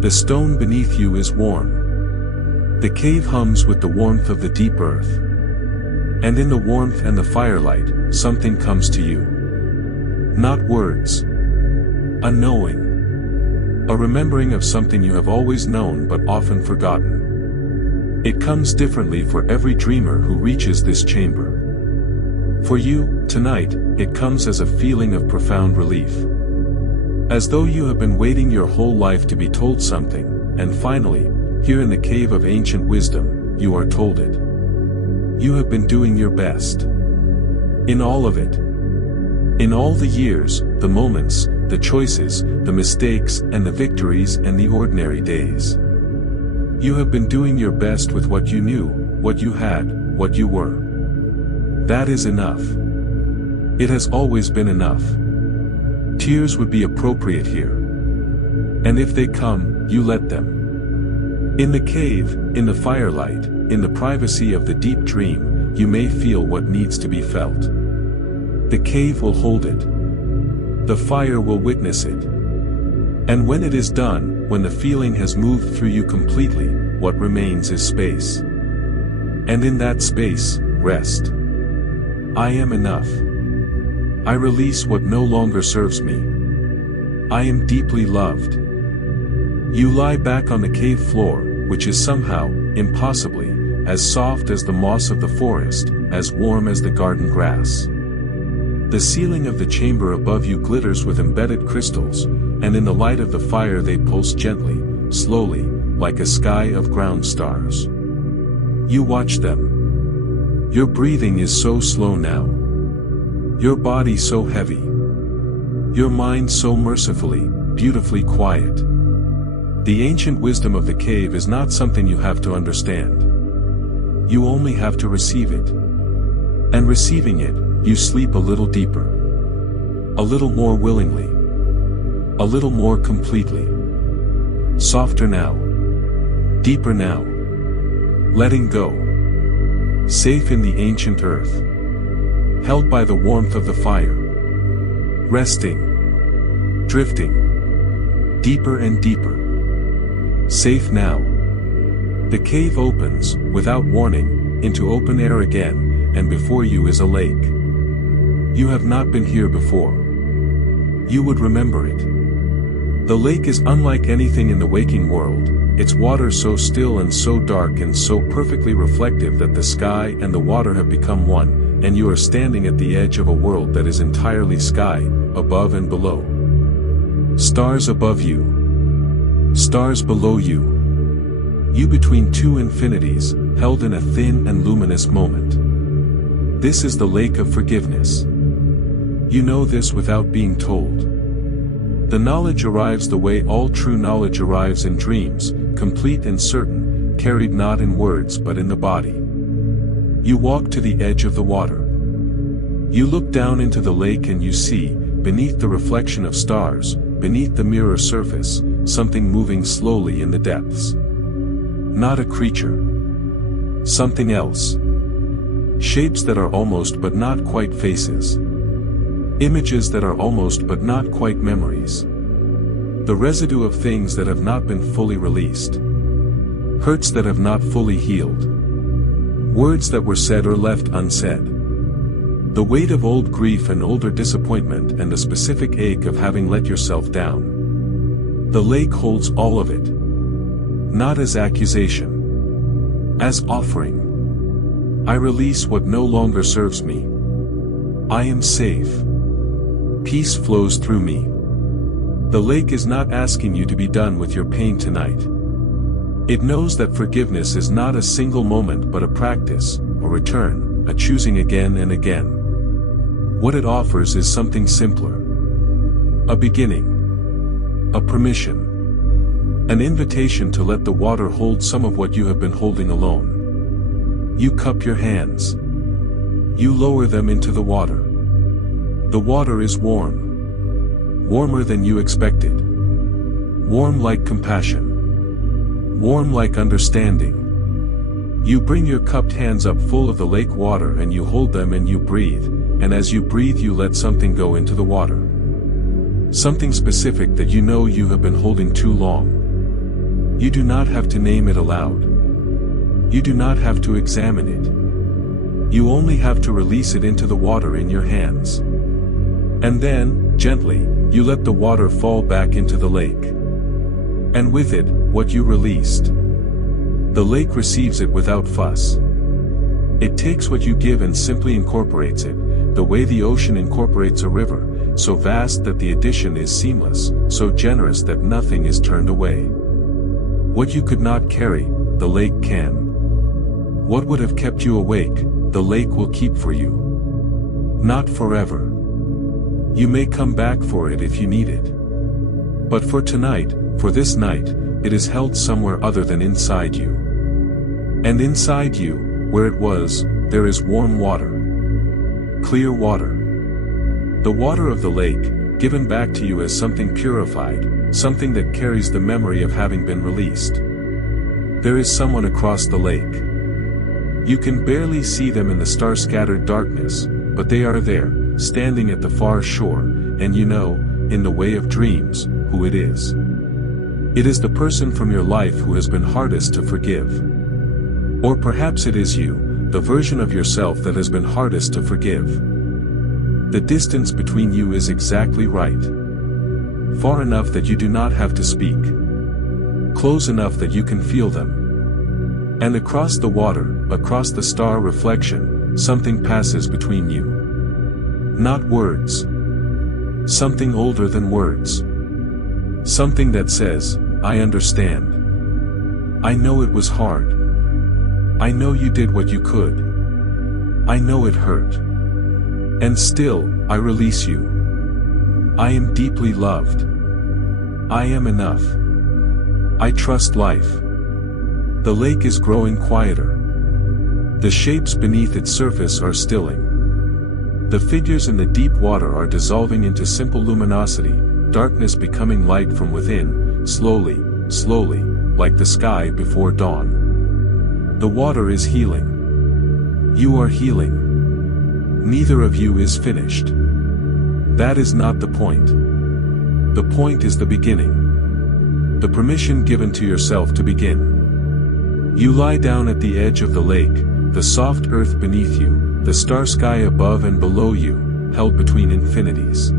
The stone beneath you is warm. The cave hums with the warmth of the deep earth. And in the warmth and the firelight, something comes to you. Not words. A knowing. A remembering of something you have always known but often forgotten. It comes differently for every dreamer who reaches this chamber. For you, tonight, it comes as a feeling of profound relief. As though you have been waiting your whole life to be told something, and finally, here in the cave of ancient wisdom, you are told it. You have been doing your best. In all of it. In all the years, the moments, the choices, the mistakes and the victories and the ordinary days. You have been doing your best with what you knew, what you had, what you were. That is enough. It has always been enough. Tears would be appropriate here. And if they come, you let them. In the cave, in the firelight, in the privacy of the deep dream, you may feel what needs to be felt. The cave will hold it. The fire will witness it. And when it is done, when the feeling has moved through you completely, what remains is space. And in that space, rest. I am enough. I release what no longer serves me. I am deeply loved. You lie back on the cave floor, which is somehow, impossibly, as soft as the moss of the forest, as warm as the garden grass. The ceiling of the chamber above you glitters with embedded crystals, and in the light of the fire they pulse gently, slowly, like a sky of ground stars. You watch them. Your breathing is so slow now. Your body so heavy. Your mind so mercifully, beautifully quiet. The ancient wisdom of the cave is not something you have to understand. You only have to receive it. And receiving it, you sleep a little deeper. A little more willingly. A little more completely. Softer now. Deeper now. Letting go. Safe in the ancient earth. Held by the warmth of the fire. Resting. Drifting. Deeper and deeper. Safe now. The cave opens, without warning, into open air again, and before you is a lake. You have not been here before. You would remember it. The lake is unlike anything in the waking world, its water so still and so dark and so perfectly reflective that the sky and the water have become one, and you are standing at the edge of a world that is entirely sky, above and below. Stars above you. Stars below you. You between two infinities, held in a thin and luminous moment. This is the lake of forgiveness. You know this without being told. The knowledge arrives the way all true knowledge arrives in dreams, complete and certain, carried not in words but in the body. You walk to the edge of the water. You look down into the lake and you see, beneath the reflection of stars, beneath the mirror surface, something moving slowly in the depths. Not a creature. Something else. Shapes that are almost but not quite faces. Images that are almost but not quite memories. The residue of things that have not been fully released. Hurts that have not fully healed. Words that were said or left unsaid. The weight of old grief and older disappointment and the specific ache of having let yourself down. The lake holds all of it. Not as accusation. As offering. I release what no longer serves me. I am safe. Peace flows through me. The lake is not asking you to be done with your pain tonight. It knows that forgiveness is not a single moment but a practice, a return, a choosing again and again. What it offers is something simpler. A beginning. A permission. An invitation to let the water hold some of what you have been holding alone. You cup your hands. You lower them into the water. The water is warm. Warmer than you expected. Warm like compassion. Warm like understanding. You bring your cupped hands up full of the lake water and you hold them and you breathe, and as you breathe you let something go into the water. Something specific that you know you have been holding too long. You do not have to name it aloud. You do not have to examine it. You only have to release it into the water in your hands. And then, gently, you let the water fall back into the lake. And with it, what you released. The lake receives it without fuss. It takes what you give and simply incorporates it, the way the ocean incorporates a river, so vast that the addition is seamless, so generous that nothing is turned away. What you could not carry, the lake can. What would have kept you awake, the lake will keep for you. Not forever. You may come back for it if you need it. But for tonight, for this night, it is held somewhere other than inside you. And inside you, where it was, there is warm water. Clear water. The water of the lake, given back to you as something purified, something that carries the memory of having been released. There is someone across the lake. You can barely see them in the star-scattered darkness, but they are there, standing at the far shore, and you know, in the way of dreams, who it is. It is the person from your life who has been hardest to forgive. Or perhaps it is you, the version of yourself that has been hardest to forgive. The distance between you is exactly right. Far enough that you do not have to speak. Close enough that you can feel them. And across the water, across the star reflection, something passes between you. Not words. Something older than words. Something that says, I understand. I know it was hard. I know you did what you could. I know it hurt. And still, I release you. I am deeply loved. I am enough. I trust life. The lake is growing quieter. The shapes beneath its surface are stilling. The figures in the deep water are dissolving into simple luminosity, darkness becoming light from within, slowly, slowly, like the sky before dawn. The water is healing. You are healing. Neither of you is finished. That is not the point. The point is the beginning. The permission given to yourself to begin. You lie down at the edge of the lake, the soft earth beneath you, the star sky above and below you, held between infinities.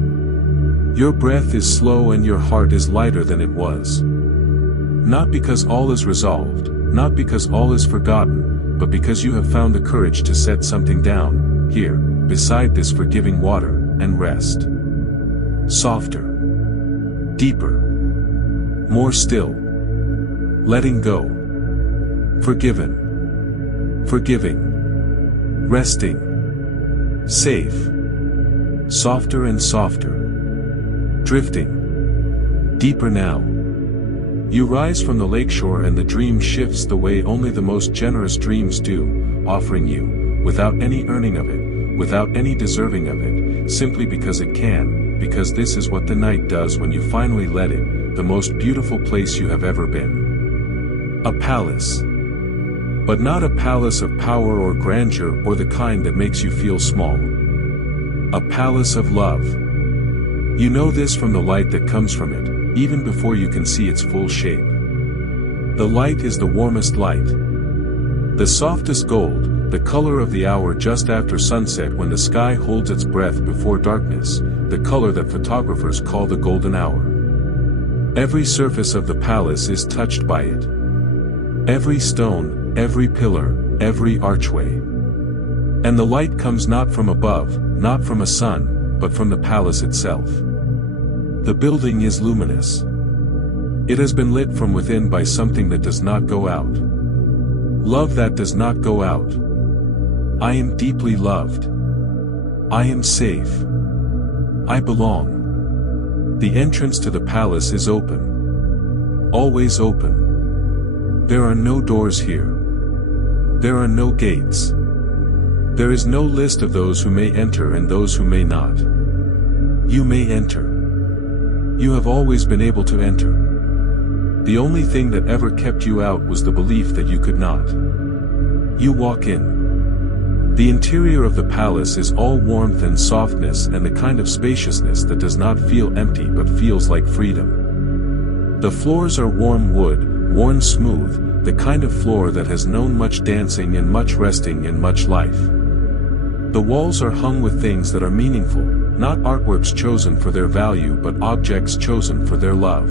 Your breath is slow and your heart is lighter than it was. Not because all is resolved, not because all is forgotten, but because you have found the courage to set something down, here, beside this forgiving water, and rest. Softer. Deeper. More still. Letting go. Forgiven. Forgiving. Resting. Safe. Softer and softer. Drifting. Deeper now. You rise from the lakeshore and the dream shifts the way only the most generous dreams do, offering you, without any earning of it, without any deserving of it, simply because it can, because this is what the night does when you finally let it, the most beautiful place you have ever been. A palace. But not a palace of power or grandeur or the kind that makes you feel small. A palace of love. You know this from the light that comes from it, even before you can see its full shape. The light is the warmest light. The softest gold, the color of the hour just after sunset when the sky holds its breath before darkness, the color that photographers call the golden hour. Every surface of the palace is touched by it. Every stone, every pillar, every archway. And the light comes not from above, not from a sun, but from the palace itself. The building is luminous. It has been lit from within by something that does not go out. Love that does not go out. I am deeply loved. I am safe. I belong. The entrance to the palace is open. Always open. There are no doors here. There are no gates. There is no list of those who may enter and those who may not. You may enter. You have always been able to enter. The only thing that ever kept you out was the belief that you could not. You walk in. The interior of the palace is all warmth and softness and the kind of spaciousness that does not feel empty but feels like freedom. The floors are warm wood, worn smooth, the kind of floor that has known much dancing and much resting and much life. The walls are hung with things that are meaningful, not artworks chosen for their value but objects chosen for their love.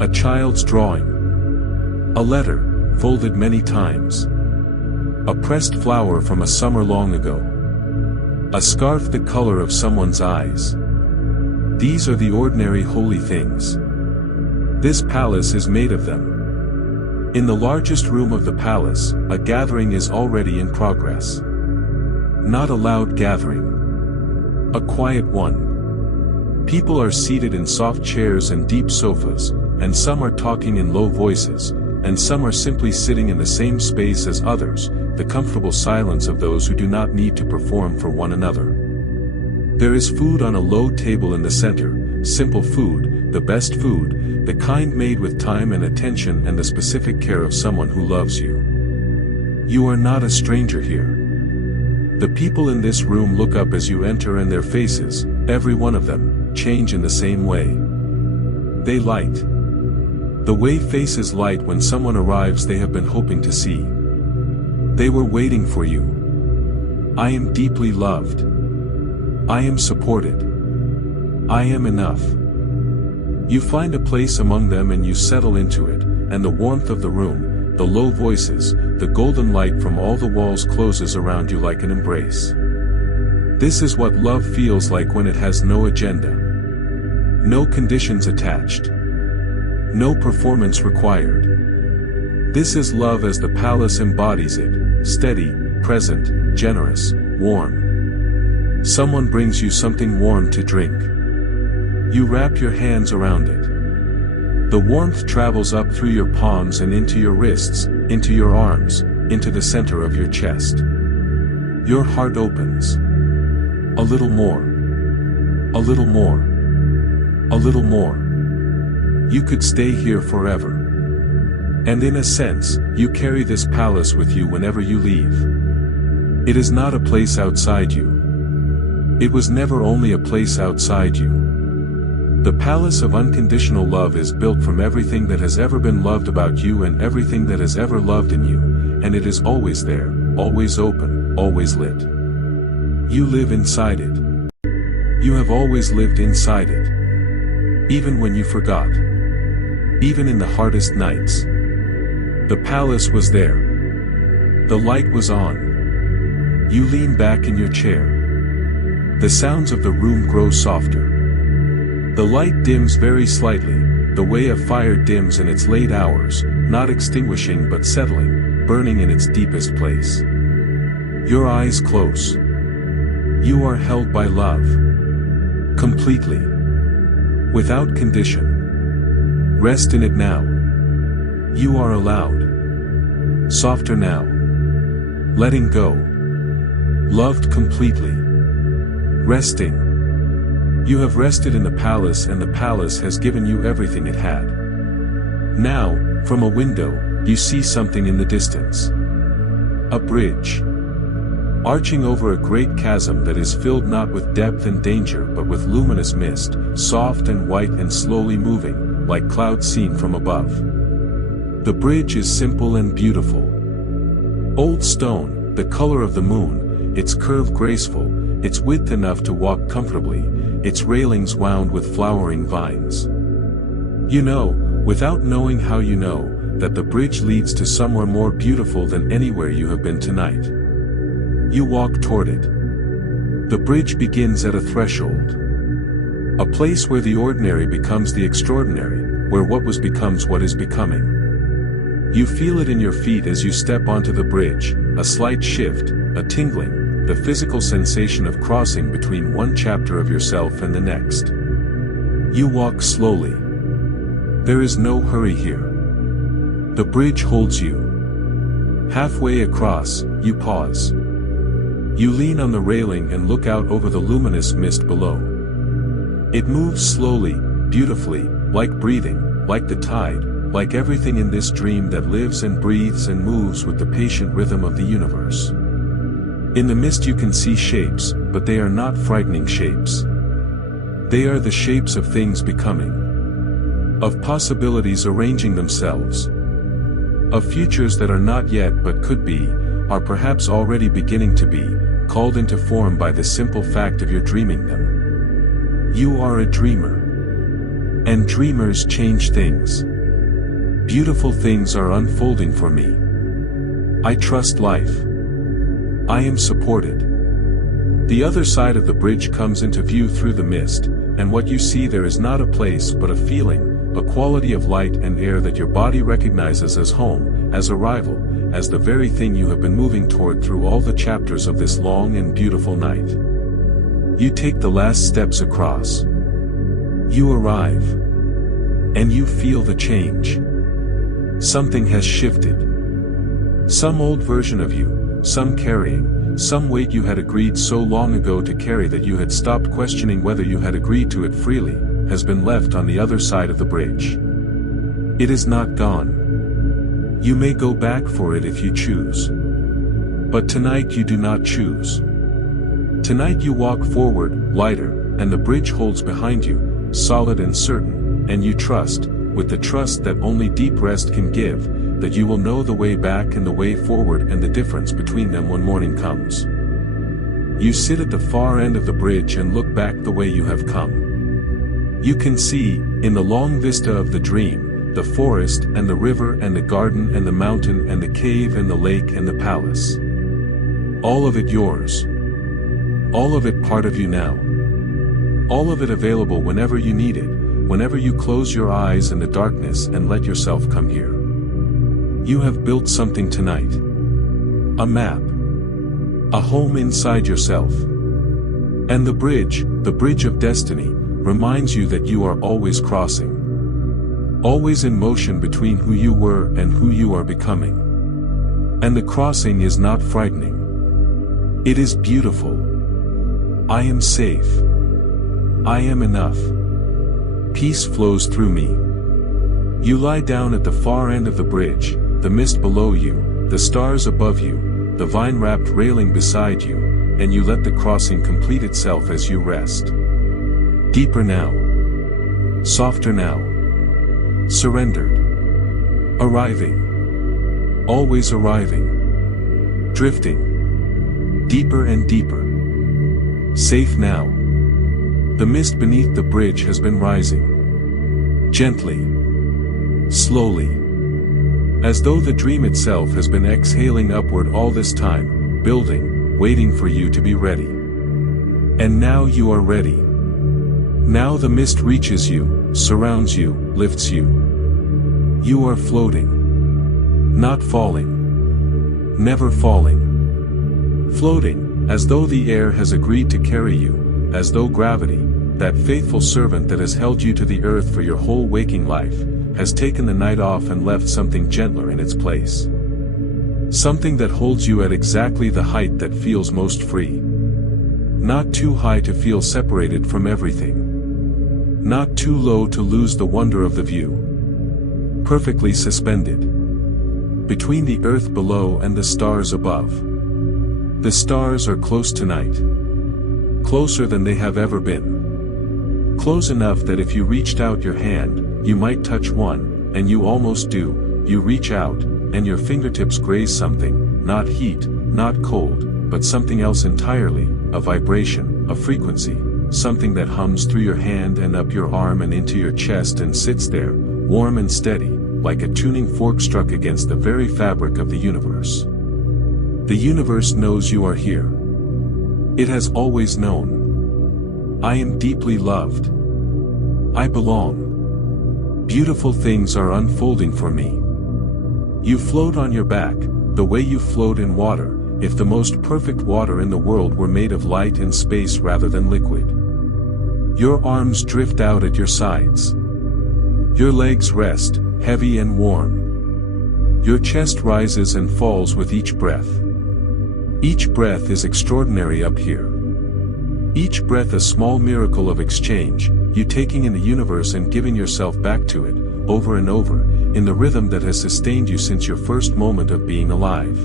A child's drawing. A letter, folded many times. A pressed flower from a summer long ago. A scarf the color of someone's eyes. These are the ordinary holy things. This palace is made of them. In the largest room of the palace, a gathering is already in progress. Not a loud gathering. A quiet one. People are seated in soft chairs and deep sofas, and some are talking in low voices, and some are simply sitting in the same space as others, the comfortable silence of those who do not need to perform for one another. There is food on a low table in the center, simple food, the best food, the kind made with time and attention and the specific care of someone who loves you. You are not a stranger here. The people in this room look up as you enter and their faces, every one of them, change in the same way. They light. The way faces light when someone arrives they have been hoping to see. They were waiting for you. I am deeply loved. I am supported. I am enough. You find a place among them and you settle into it, and the warmth of the room, the low voices, the golden light from all the walls closes around you like an embrace. This is what love feels like when it has no agenda. No conditions attached. No performance required. This is love as the palace embodies it, steady, present, generous, warm. Someone brings you something warm to drink. You wrap your hands around it. The warmth travels up through your palms and into your wrists, into your arms, into the center of your chest. Your heart opens. A little more. A little more. A little more. You could stay here forever. And in a sense, you carry this palace with you whenever you leave. It is not a place outside you. It was never only a place outside you. The palace of unconditional love is built from everything that has ever been loved about you and everything that has ever loved in you, and it is always there, always open, always lit. You live inside it. You have always lived inside it. Even when you forgot. Even in the hardest nights. The palace was there. The light was on. You lean back in your chair. The sounds of the room grow softer. The light dims very slightly, the way a fire dims in its late hours, not extinguishing but settling, burning in its deepest place. Your eyes close. You are held by love. Completely. Without condition. Rest in it now. You are allowed. Softer now. Letting go. Loved completely. Resting. You have rested in the palace and the palace has given you everything it had. Now, from a window, you see something in the distance. A bridge. Arching over a great chasm that is filled not with depth and danger but with luminous mist, soft and white and slowly moving, like clouds seen from above. The bridge is simple and beautiful. Old stone, the color of the moon, its curve graceful, its width enough to walk comfortably, its railings wound with flowering vines. You know, without knowing how you know, that the bridge leads to somewhere more beautiful than anywhere you have been tonight. You walk toward it. The bridge begins at a threshold. A place where the ordinary becomes the extraordinary, where what was becomes what is becoming. You feel it in your feet as you step onto the bridge, a slight shift, a tingling, the physical sensation of crossing between one chapter of yourself and the next. You walk slowly. There is no hurry here. The bridge holds you. Halfway across, you pause. You lean on the railing and look out over the luminous mist below. It moves slowly, beautifully, like breathing, like the tide, like everything in this dream that lives and breathes and moves with the patient rhythm of the universe. In the mist you can see shapes, but they are not frightening shapes. They are the shapes of things becoming. Of possibilities arranging themselves. Of futures that are not yet but could be, are perhaps already beginning to be, called into form by the simple fact of your dreaming them. You are a dreamer. And dreamers change things. Beautiful things are unfolding for me. I trust life. I am supported. The other side of the bridge comes into view through the mist, and what you see there is not a place but a feeling, a quality of light and air that your body recognizes as home, as arrival, as the very thing you have been moving toward through all the chapters of this long and beautiful night. You take the last steps across. You arrive. And you feel the change. Something has shifted. Some old version of you, some carrying, some weight you had agreed so long ago to carry that you had stopped questioning whether you had agreed to it freely, has been left on the other side of the bridge. It is not gone. You may go back for it if you choose. But tonight you do not choose. Tonight you walk forward, lighter, and the bridge holds behind you, solid and certain, and you trust, with the trust that only deep rest can give, that you will know the way back and the way forward and the difference between them when morning comes. You sit at the far end of the bridge and look back the way you have come. You can see, in the long vista of the dream, the forest and the river and the garden and the mountain and the cave and the lake and the palace. All of it yours. All of it part of you now. All of it available whenever you need it, whenever you close your eyes in the darkness and let yourself come here. You have built something tonight. A map. A home inside yourself. And the bridge of destiny, reminds you that you are always crossing. Always in motion between who you were and who you are becoming. And the crossing is not frightening. It is beautiful. I am safe. I am enough. Peace flows through me. You lie down at the far end of the bridge, the mist below you, the stars above you, the vine-wrapped railing beside you, and you let the crossing complete itself as you rest. Deeper now. Softer now. Surrendered. Arriving. Always arriving. Drifting. Deeper and deeper. Safe now. The mist beneath the bridge has been rising. Gently. Slowly. As though the dream itself has been exhaling upward all this time, building, waiting for you to be ready. And now you are ready. Now the mist reaches you, surrounds you, lifts you. You are floating. Not falling. Never falling. Floating, as though the air has agreed to carry you, as though gravity, that faithful servant that has held you to the earth for your whole waking life, has taken the night off and left something gentler in its place. Something that holds you at exactly the height that feels most free. Not too high to feel separated from everything. Not too low to lose the wonder of the view. Perfectly suspended. Between the earth below and the stars above. The stars are close tonight. Closer than they have ever been. Close enough that if you reached out your hand, you might touch one, and you almost do. You reach out, and your fingertips graze something, not heat, not cold, but something else entirely, a vibration, a frequency, something that hums through your hand and up your arm and into your chest and sits there, warm and steady, like a tuning fork struck against the very fabric of the universe. The universe knows you are here. It has always known. I am deeply loved. I belong. Beautiful things are unfolding for me. You float on your back, the way you float in water, if the most perfect water in the world were made of light and space rather than liquid. Your arms drift out at your sides. Your legs rest, heavy and warm. Your chest rises and falls with each breath. Each breath is extraordinary up here. Each breath a small miracle of exchange, you taking in the universe and giving yourself back to it, over and over, in the rhythm that has sustained you since your first moment of being alive.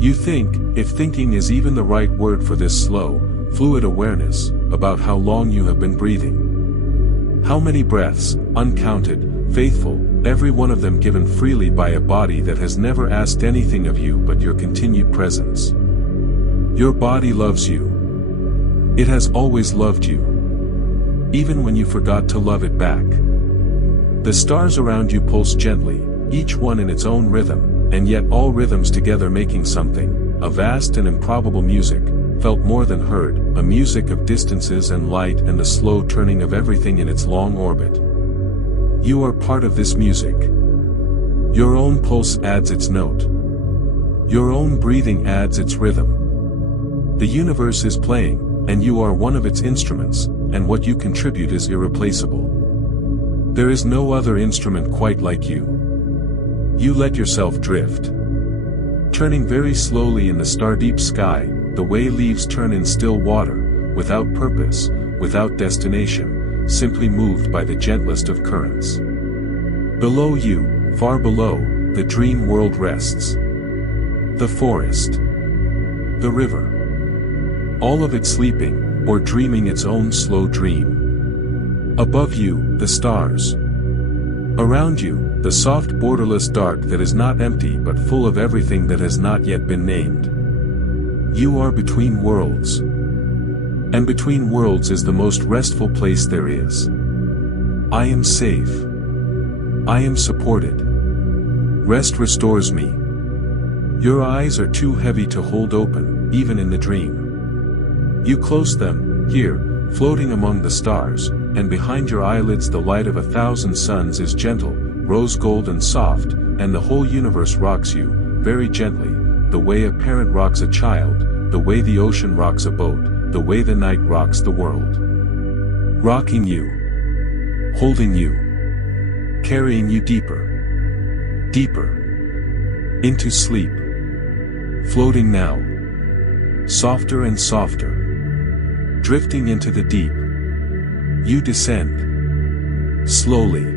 You think, if thinking is even the right word for this slow, fluid awareness, about how long you have been breathing. How many breaths, uncounted, faithful, every one of them given freely by a body that has never asked anything of you but your continued presence. Your body loves you. It has always loved you. Even when you forgot to love it back. The stars around you pulse gently, each one in its own rhythm, and yet all rhythms together making something, a vast and improbable music, felt more than heard, a music of distances and light and the slow turning of everything in its long orbit. You are part of this music. Your own pulse adds its note. Your own breathing adds its rhythm. The universe is playing, and you are one of its instruments, and what you contribute is irreplaceable. There is no other instrument quite like you. You let yourself drift. Turning very slowly in the star-deep sky, the way leaves turn in still water, without purpose, without destination, simply moved by the gentlest of currents. Below you, far below, the dream world rests. The forest. The river. All of it sleeping, or dreaming its own slow dream. Above you, the stars. Around you, the soft borderless dark that is not empty but full of everything that has not yet been named. You are between worlds. And between worlds is the most restful place there is. I am safe. I am supported. Rest restores me. Your eyes are too heavy to hold open, even in the dream. You close them, here, floating among the stars, and behind your eyelids the light of 1,000 suns is gentle, rose gold and soft, and the whole universe rocks you, very gently, the way a parent rocks a child, the way the ocean rocks a boat, the way the night rocks the world. Rocking you. Holding you. Carrying you deeper. Deeper. Into sleep. Floating now. Softer and softer. Drifting into the deep. You descend. Slowly.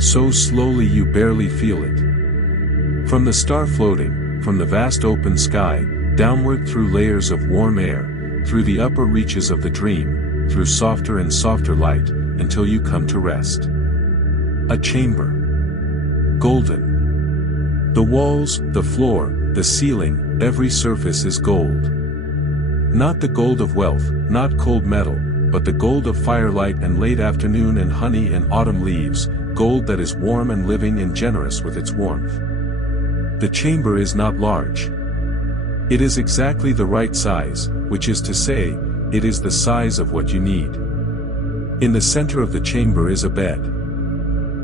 so slowly you barely feel it. From the star floating, from the vast open sky, downward through layers of warm air, through the upper reaches of the dream, through softer and softer light, until you come to rest. A chamber. Golden. The walls, the floor, the ceiling, every surface is gold. Not the gold of wealth, not cold metal, but the gold of firelight and late afternoon and honey and autumn leaves, gold that is warm and living and generous with its warmth. The chamber is not large. It is exactly the right size, which is to say, it is the size of what you need. In the center of the chamber is a bed.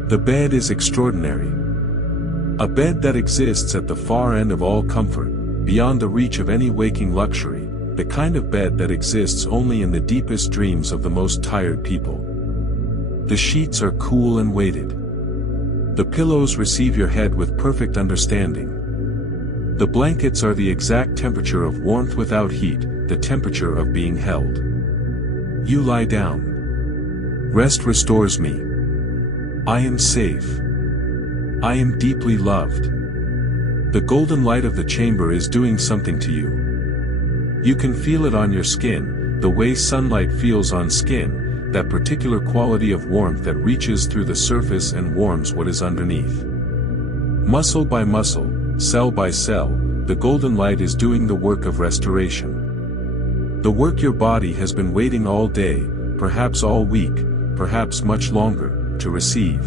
The bed is extraordinary. A bed that exists at the far end of all comfort, beyond the reach of any waking luxury, the kind of bed that exists only in the deepest dreams of the most tired people. The sheets are cool and weighted. The pillows receive your head with perfect understanding. The blankets are the exact temperature of warmth without heat, the temperature of being held. You lie down. Rest restores me. I am safe. I am deeply loved. The golden light of the chamber is doing something to you. You can feel it on your skin, the way sunlight feels on skin, that particular quality of warmth that reaches through the surface and warms what is underneath. Muscle by muscle, cell by cell, the golden light is doing the work of restoration. The work your body has been waiting all day, perhaps all week, perhaps much longer, to receive.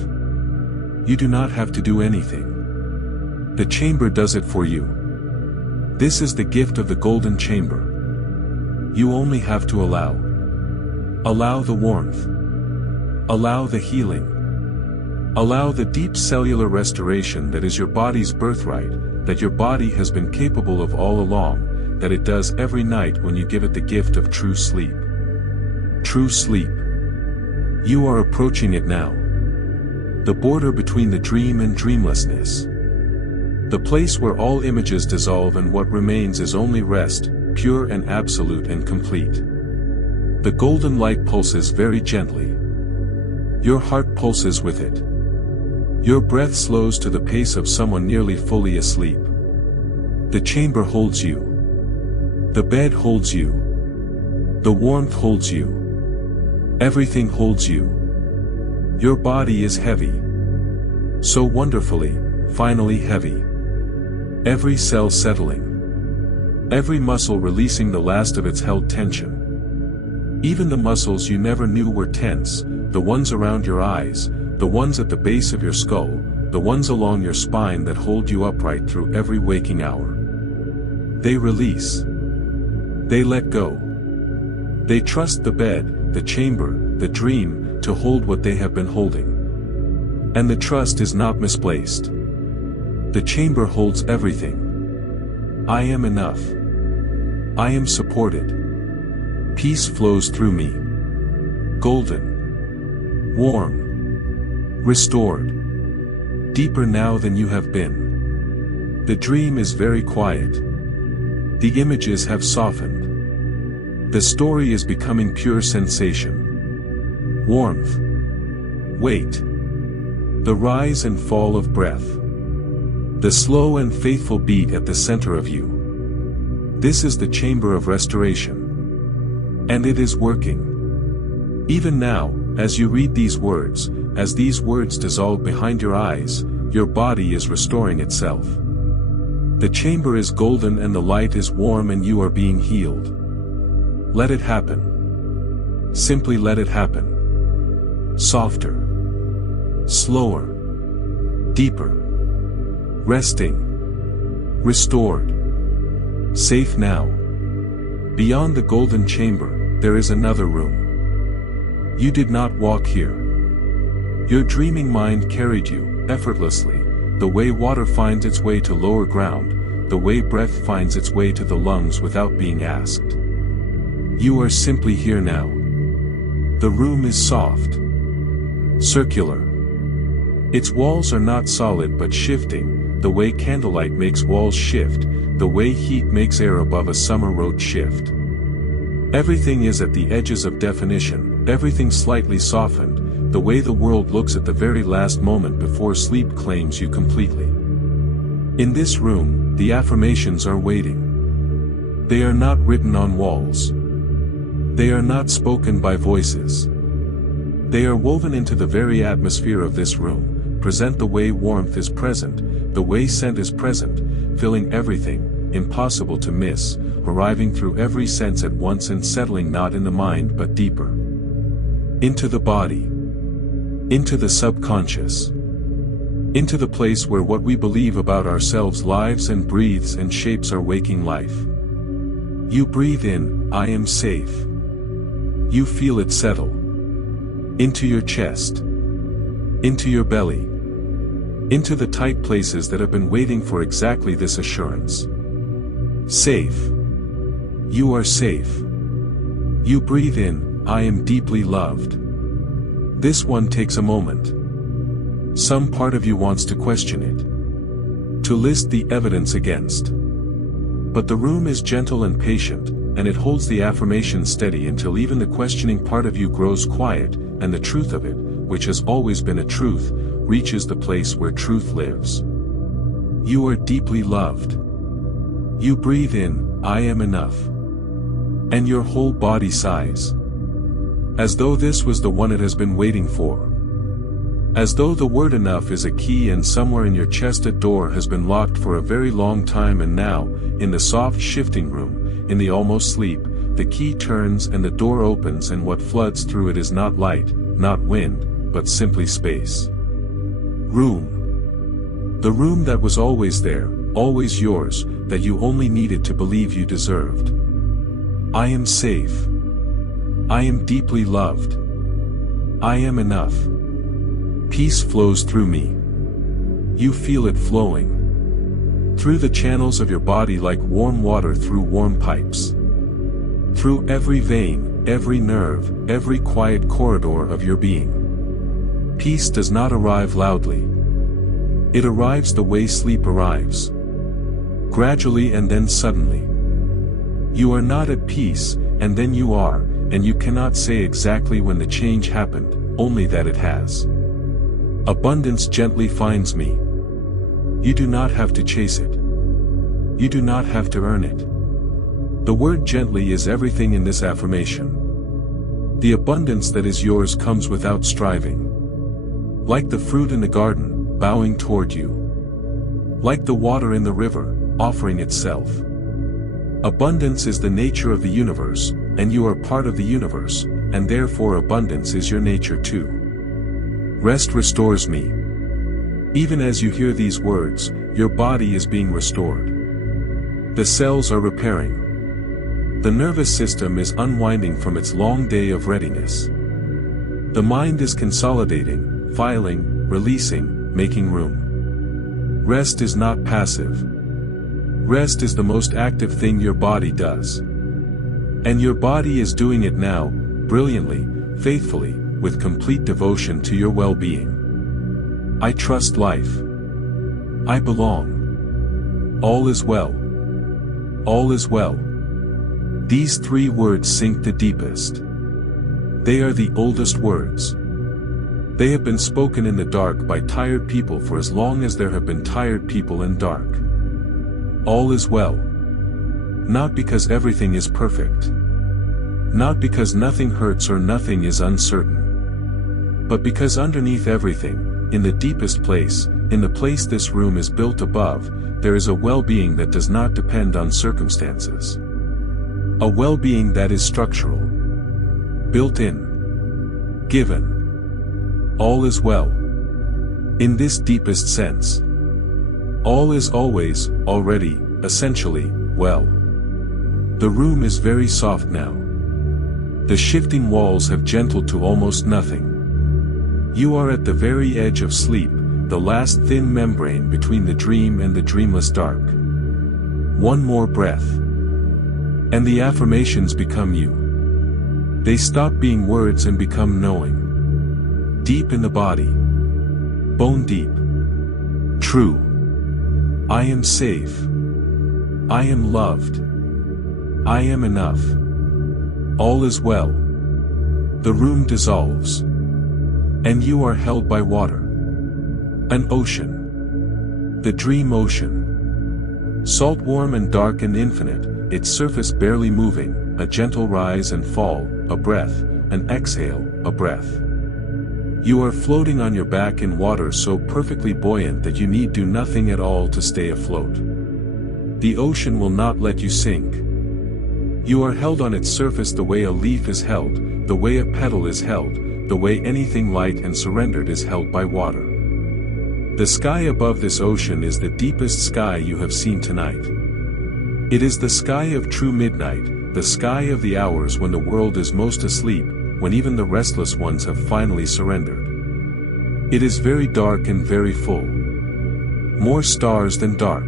You do not have to do anything. The chamber does it for you. This is the gift of the golden chamber. You only have to allow. Allow the warmth. Allow the healing. Allow the deep cellular restoration that is your body's birthright, that your body has been capable of all along, that it does every night when you give it the gift of true sleep. True sleep. You are approaching it now. The border between the dream and dreamlessness. The place where all images dissolve and what remains is only rest, pure and absolute and complete. The golden light pulses very gently. Your heart pulses with it. Your breath slows to the pace of someone nearly fully asleep. The chamber holds you. The bed holds you. The warmth holds you. Everything holds you. Your body is heavy. So wonderfully, finally heavy. Every cell settling. Every muscle releasing the last of its held tension. Even the muscles you never knew were tense, the ones around your eyes, the ones at the base of your skull, the ones along your spine that hold you upright through every waking hour. They release. They let go. They trust the bed, the chamber, the dream, to hold what they have been holding. And the trust is not misplaced. The chamber holds everything. I am enough. I am supported. Peace flows through me. Golden. Warm. Restored. Deeper now than you have been. The dream is very quiet. The images have softened. The story is becoming pure sensation. Warmth. Weight. The rise and fall of breath. The slow and faithful beat at the center of you. This is the chamber of restoration. And it is working. Even now, as you read these words, as these words dissolve behind your eyes, your body is restoring itself. The chamber is golden and the light is warm and you are being healed. Let it happen. Simply let it happen. Softer. Slower. Deeper. Resting. Restored. Safe now. Beyond the golden chamber, there is another room. You did not walk here. Your dreaming mind carried you, effortlessly, the way water finds its way to lower ground, the way breath finds its way to the lungs without being asked. You are simply here now. The room is soft. Circular. Its walls are not solid but shifting, the way candlelight makes walls shift, the way heat makes air above a summer road shift. Everything is at the edges of definition, everything slightly softened, the way the world looks at the very last moment before sleep claims you completely. In this room, the affirmations are waiting. They are not written on walls. They are not spoken by voices. They are woven into the very atmosphere of this room, present the way warmth is present, the way scent is present, filling everything, impossible to miss, arriving through every sense at once and settling not in the mind but deeper. Into the body. Into the subconscious. Into the place where what we believe about ourselves lives and breathes and shapes our waking life. You breathe in, I am safe. You feel it settle. Into your chest. Into your belly. Into the tight places that have been waiting for exactly this assurance. Safe. You are safe. You breathe in, I am deeply loved. This one takes a moment. Some part of you wants to question it. To list the evidence against. But the room is gentle and patient, and it holds the affirmation steady until even the questioning part of you grows quiet, and the truth of it, which has always been a truth, reaches the place where truth lives. You are deeply loved. You breathe in, I am enough. And your whole body sighs. As though this was the one it has been waiting for. As though the word enough is a key and somewhere in your chest a door has been locked for a very long time, and now, in the soft shifting room, in the almost sleep, the key turns and the door opens, and what floods through it is not light, not wind, but simply space. Room. The room that was always there, always yours, that you only needed to believe you deserved. I am safe. I am deeply loved. I am enough. Peace flows through me. You feel it flowing. Through the channels of your body like warm water through warm pipes. Through every vein, every nerve, every quiet corridor of your being. Peace does not arrive loudly. It arrives the way sleep arrives. Gradually and then suddenly. You are not at peace, and then you are, and you cannot say exactly when the change happened, only that it has. Abundance gently finds me. You do not have to chase it. You do not have to earn it. The word gently is everything in this affirmation. The abundance that is yours comes without striving. Like the fruit in the garden, bowing toward you. Like the water in the river, offering itself. Abundance is the nature of the universe, and you are part of the universe, and therefore abundance is your nature too. Rest restores me. Even as you hear these words, your body is being restored. The cells are repairing. The nervous system is unwinding from its long day of readiness. The mind is consolidating, filing, releasing, making room. Rest is not passive. Rest is the most active thing your body does. And your body is doing it now, brilliantly, faithfully, with complete devotion to your well-being. I trust life. I belong. All is well. All is well. These three words sink the deepest. They are the oldest words. They have been spoken in the dark by tired people for as long as there have been tired people in dark. All is well. Not because everything is perfect. Not because nothing hurts or nothing is uncertain. But because underneath everything, in the deepest place, in the place this room is built above, there is a well-being that does not depend on circumstances. A well-being that is structural. Built in. Given. All is well. In this deepest sense. All is always, already, essentially, well. The room is very soft now. The shifting walls have gentled to almost nothing. You are at the very edge of sleep, the last thin membrane between the dream and the dreamless dark. One more breath. And the affirmations become you. They stop being words and become knowing. Deep in the body. Bone deep. True. I am safe. I am loved. I am enough. All is well. The room dissolves. And you are held by water. An ocean. The dream ocean. Salt, warm and dark and infinite, its surface barely moving, a gentle rise and fall, a breath, an exhale, a breath. You are floating on your back in water so perfectly buoyant that you need do nothing at all to stay afloat. The ocean will not let you sink. You are held on its surface the way a leaf is held, the way a petal is held, the way anything light and surrendered is held by water. The sky above this ocean is the deepest sky you have seen tonight. It is the sky of true midnight, the sky of the hours when the world is most asleep, when even the restless ones have finally surrendered. It is very dark and very full. More stars than dark.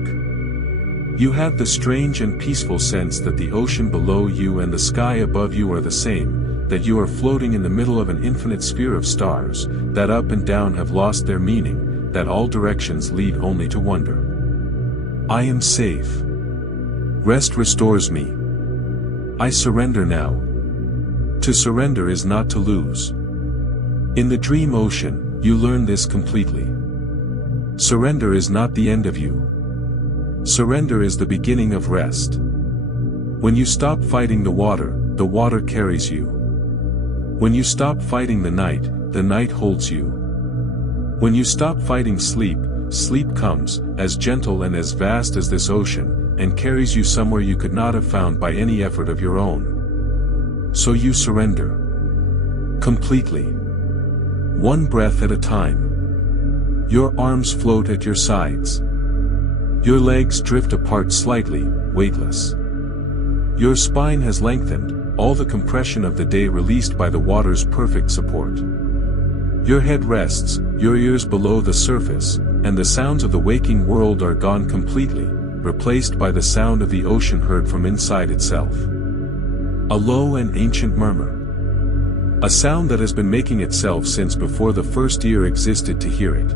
You have the strange and peaceful sense that the ocean below you and the sky above you are the same, that you are floating in the middle of an infinite sphere of stars, that up and down have lost their meaning, that all directions lead only to wonder. I am safe. Rest restores me. I surrender now. To surrender is not to lose. In the dream ocean, you learn this completely. Surrender is not the end of you. Surrender is the beginning of rest. When you stop fighting the water carries you. When you stop fighting the night holds you. When you stop fighting sleep, sleep comes, as gentle and as vast as this ocean, and carries you somewhere you could not have found by any effort of your own. So you surrender. Completely. One breath at a time. Your arms float at your sides. Your legs drift apart slightly, weightless. Your spine has lengthened, all the compression of the day released by the water's perfect support. Your head rests, your ears below the surface, and the sounds of the waking world are gone completely, replaced by the sound of the ocean heard from inside itself. A low and ancient murmur. A sound that has been making itself since before the first ear existed to hear it.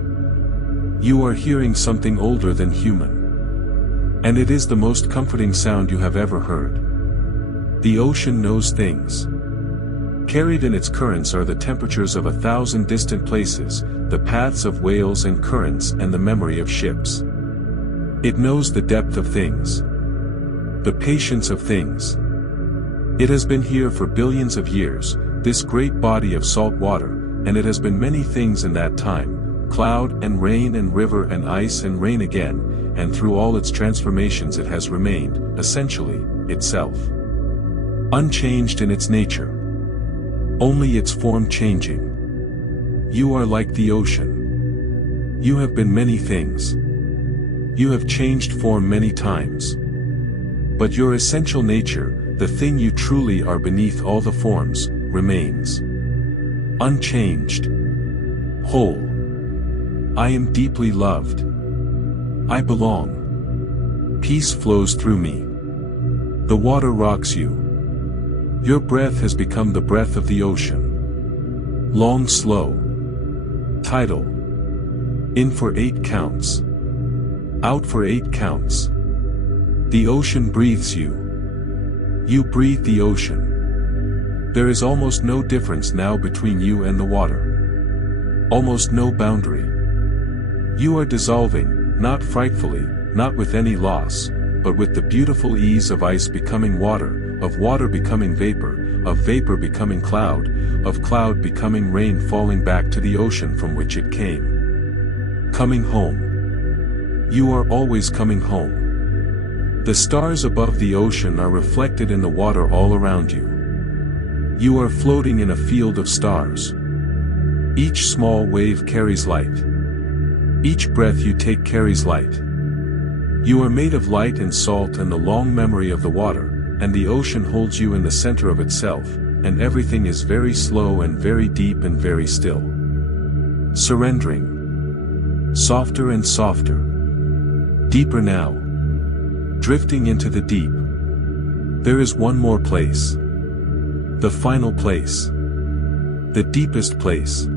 You are hearing something older than human. And it is the most comforting sound you have ever heard. The ocean knows things. Carried in its currents are the temperatures of 1,000 distant places, the paths of whales and currents and the memory of ships. It knows the depth of things. The patience of things. It has been here for billions of years, this great body of salt water, and it has been many things in that time, cloud and rain and river and ice and rain again, and through all its transformations it has remained, essentially, itself. Unchanged in its nature. Only its form changing. You are like the ocean. You have been many things. You have changed form many times. But your essential nature, the thing you truly are beneath all the forms, remains. Unchanged. Whole. I am deeply loved. I belong. Peace flows through me. The water rocks you. Your breath has become the breath of the ocean. Long, slow. Tidal. In for 8 counts. Out for 8 counts. The ocean breathes you. You breathe the ocean. There is almost no difference now between you and the water. Almost no boundary. You are dissolving, not frightfully, not with any loss, but with the beautiful ease of ice becoming water, of water becoming vapor, of vapor becoming cloud, of cloud becoming rain falling back to the ocean from which it came. Coming home. You are always coming home. The stars above the ocean are reflected in the water all around you. You are floating in a field of stars. Each small wave carries light. Each breath you take carries light. You are made of light and salt and the long memory of the water, and the ocean holds you in the center of itself, and everything is very slow and very deep and very still. Surrendering. Softer and softer. Deeper now. Drifting into the deep. There is one more place. The final place. The deepest place.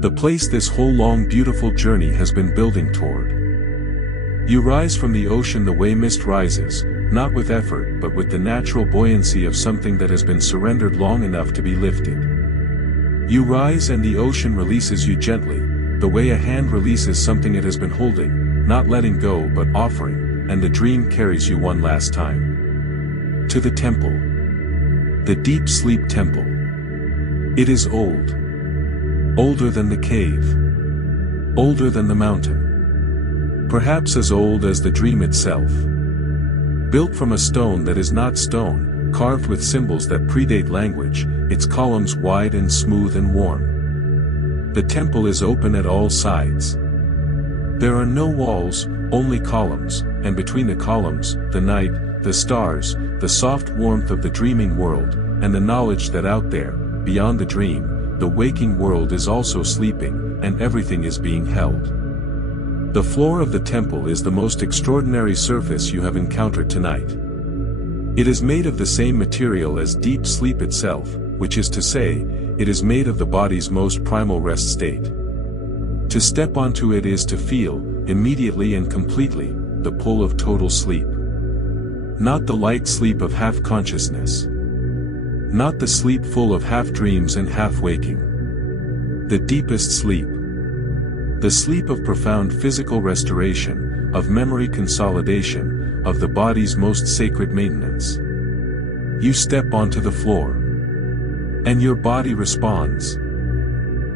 The place this whole long beautiful journey has been building toward. You rise from the ocean the way mist rises, not with effort but with the natural buoyancy of something that has been surrendered long enough to be lifted. You rise and the ocean releases you gently, the way a hand releases something it has been holding, not letting go but offering, and the dream carries you one last time. To the temple. The deep sleep temple. It is old. Older than the cave. Older than the mountain. Perhaps as old as the dream itself. Built from a stone that is not stone, carved with symbols that predate language, its columns wide and smooth and warm. The temple is open at all sides. There are no walls, only columns, and between the columns, the night, the stars, the soft warmth of the dreaming world, and the knowledge that out there, beyond the dream, the waking world is also sleeping, and everything is being held. The floor of the temple is the most extraordinary surface you have encountered tonight. It is made of the same material as deep sleep itself, which is to say, it is made of the body's most primal rest state. To step onto it is to feel, immediately and completely, the pull of total sleep. Not the light sleep of half-consciousness. Not the sleep full of half-dreams and half-waking. The deepest sleep. The sleep of profound physical restoration, of memory consolidation, of the body's most sacred maintenance. You step onto the floor. And your body responds.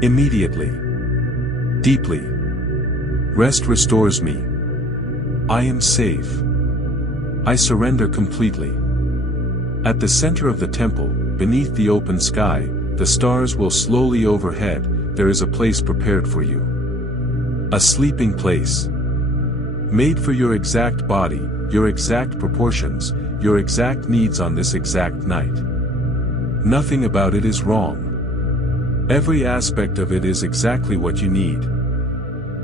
Immediately. Deeply. Rest restores me. I am safe. I surrender completely. At the center of the temple, beneath the open sky, the stars will slowly overhead, there is a place prepared for you. A sleeping place. Made for your exact body, your exact proportions, your exact needs on this exact night. Nothing about it is wrong. Every aspect of it is exactly what you need.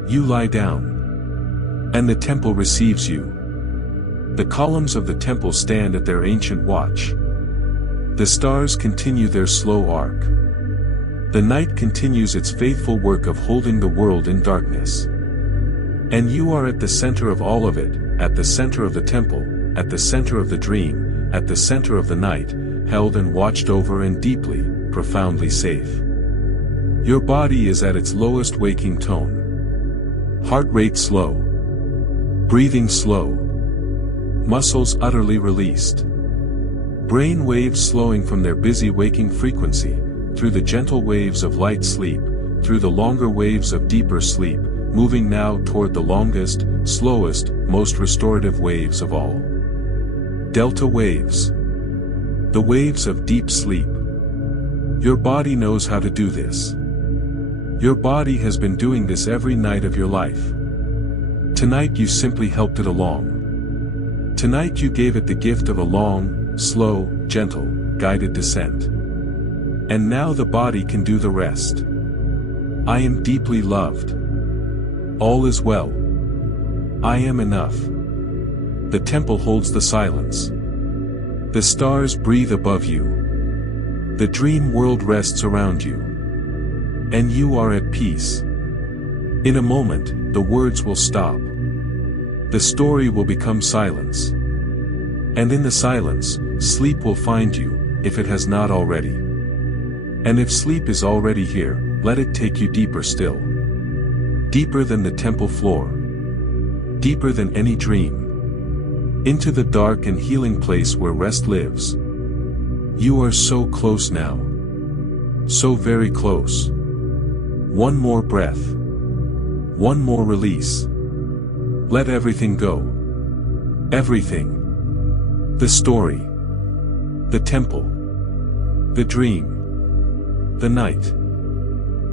You lie down. And the temple receives you. The columns of the temple stand at their ancient watch. The stars continue their slow arc. The night continues its faithful work of holding the world in darkness. And you are at the center of all of it, at the center of the temple, at the center of the dream, at the center of the night, held and watched over and deeply, profoundly safe. Your body is at its lowest waking tone. Heart rate slow. Breathing slow. Muscles utterly released. Brain waves slowing from their busy waking frequency, through the gentle waves of light sleep, through the longer waves of deeper sleep, moving now toward the longest, slowest, most restorative waves of all. Delta waves. The waves of deep sleep. Your body knows how to do this. Your body has been doing this every night of your life. Tonight you simply helped it along. Tonight you gave it the gift of a long, slow, gentle, guided descent. And now the body can do the rest. I am deeply loved. All is well. I am enough. The temple holds the silence. The stars breathe above you. The dream world rests around you. And you are at peace. In a moment, the words will stop. The story will become silence. And in the silence, sleep will find you, if it has not already. And if sleep is already here, let it take you deeper still. Deeper than the temple floor. Deeper than any dream. Into the dark and healing place where rest lives. You are so close now. So very close. One more breath. One more release. Let everything go. Everything. The story. The temple. The dream. The night.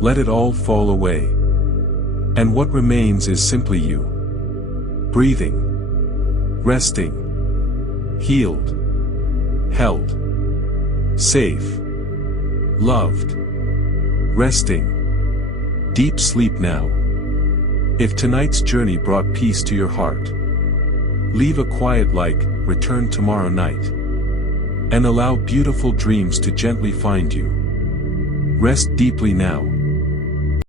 Let it all fall away. And what remains is simply you. Breathing. Resting. Healed. Held. Safe. Loved. Resting. Deep sleep now. If tonight's journey brought peace to your heart, leave a quiet return tomorrow night. And allow beautiful dreams to gently find you. Rest deeply now.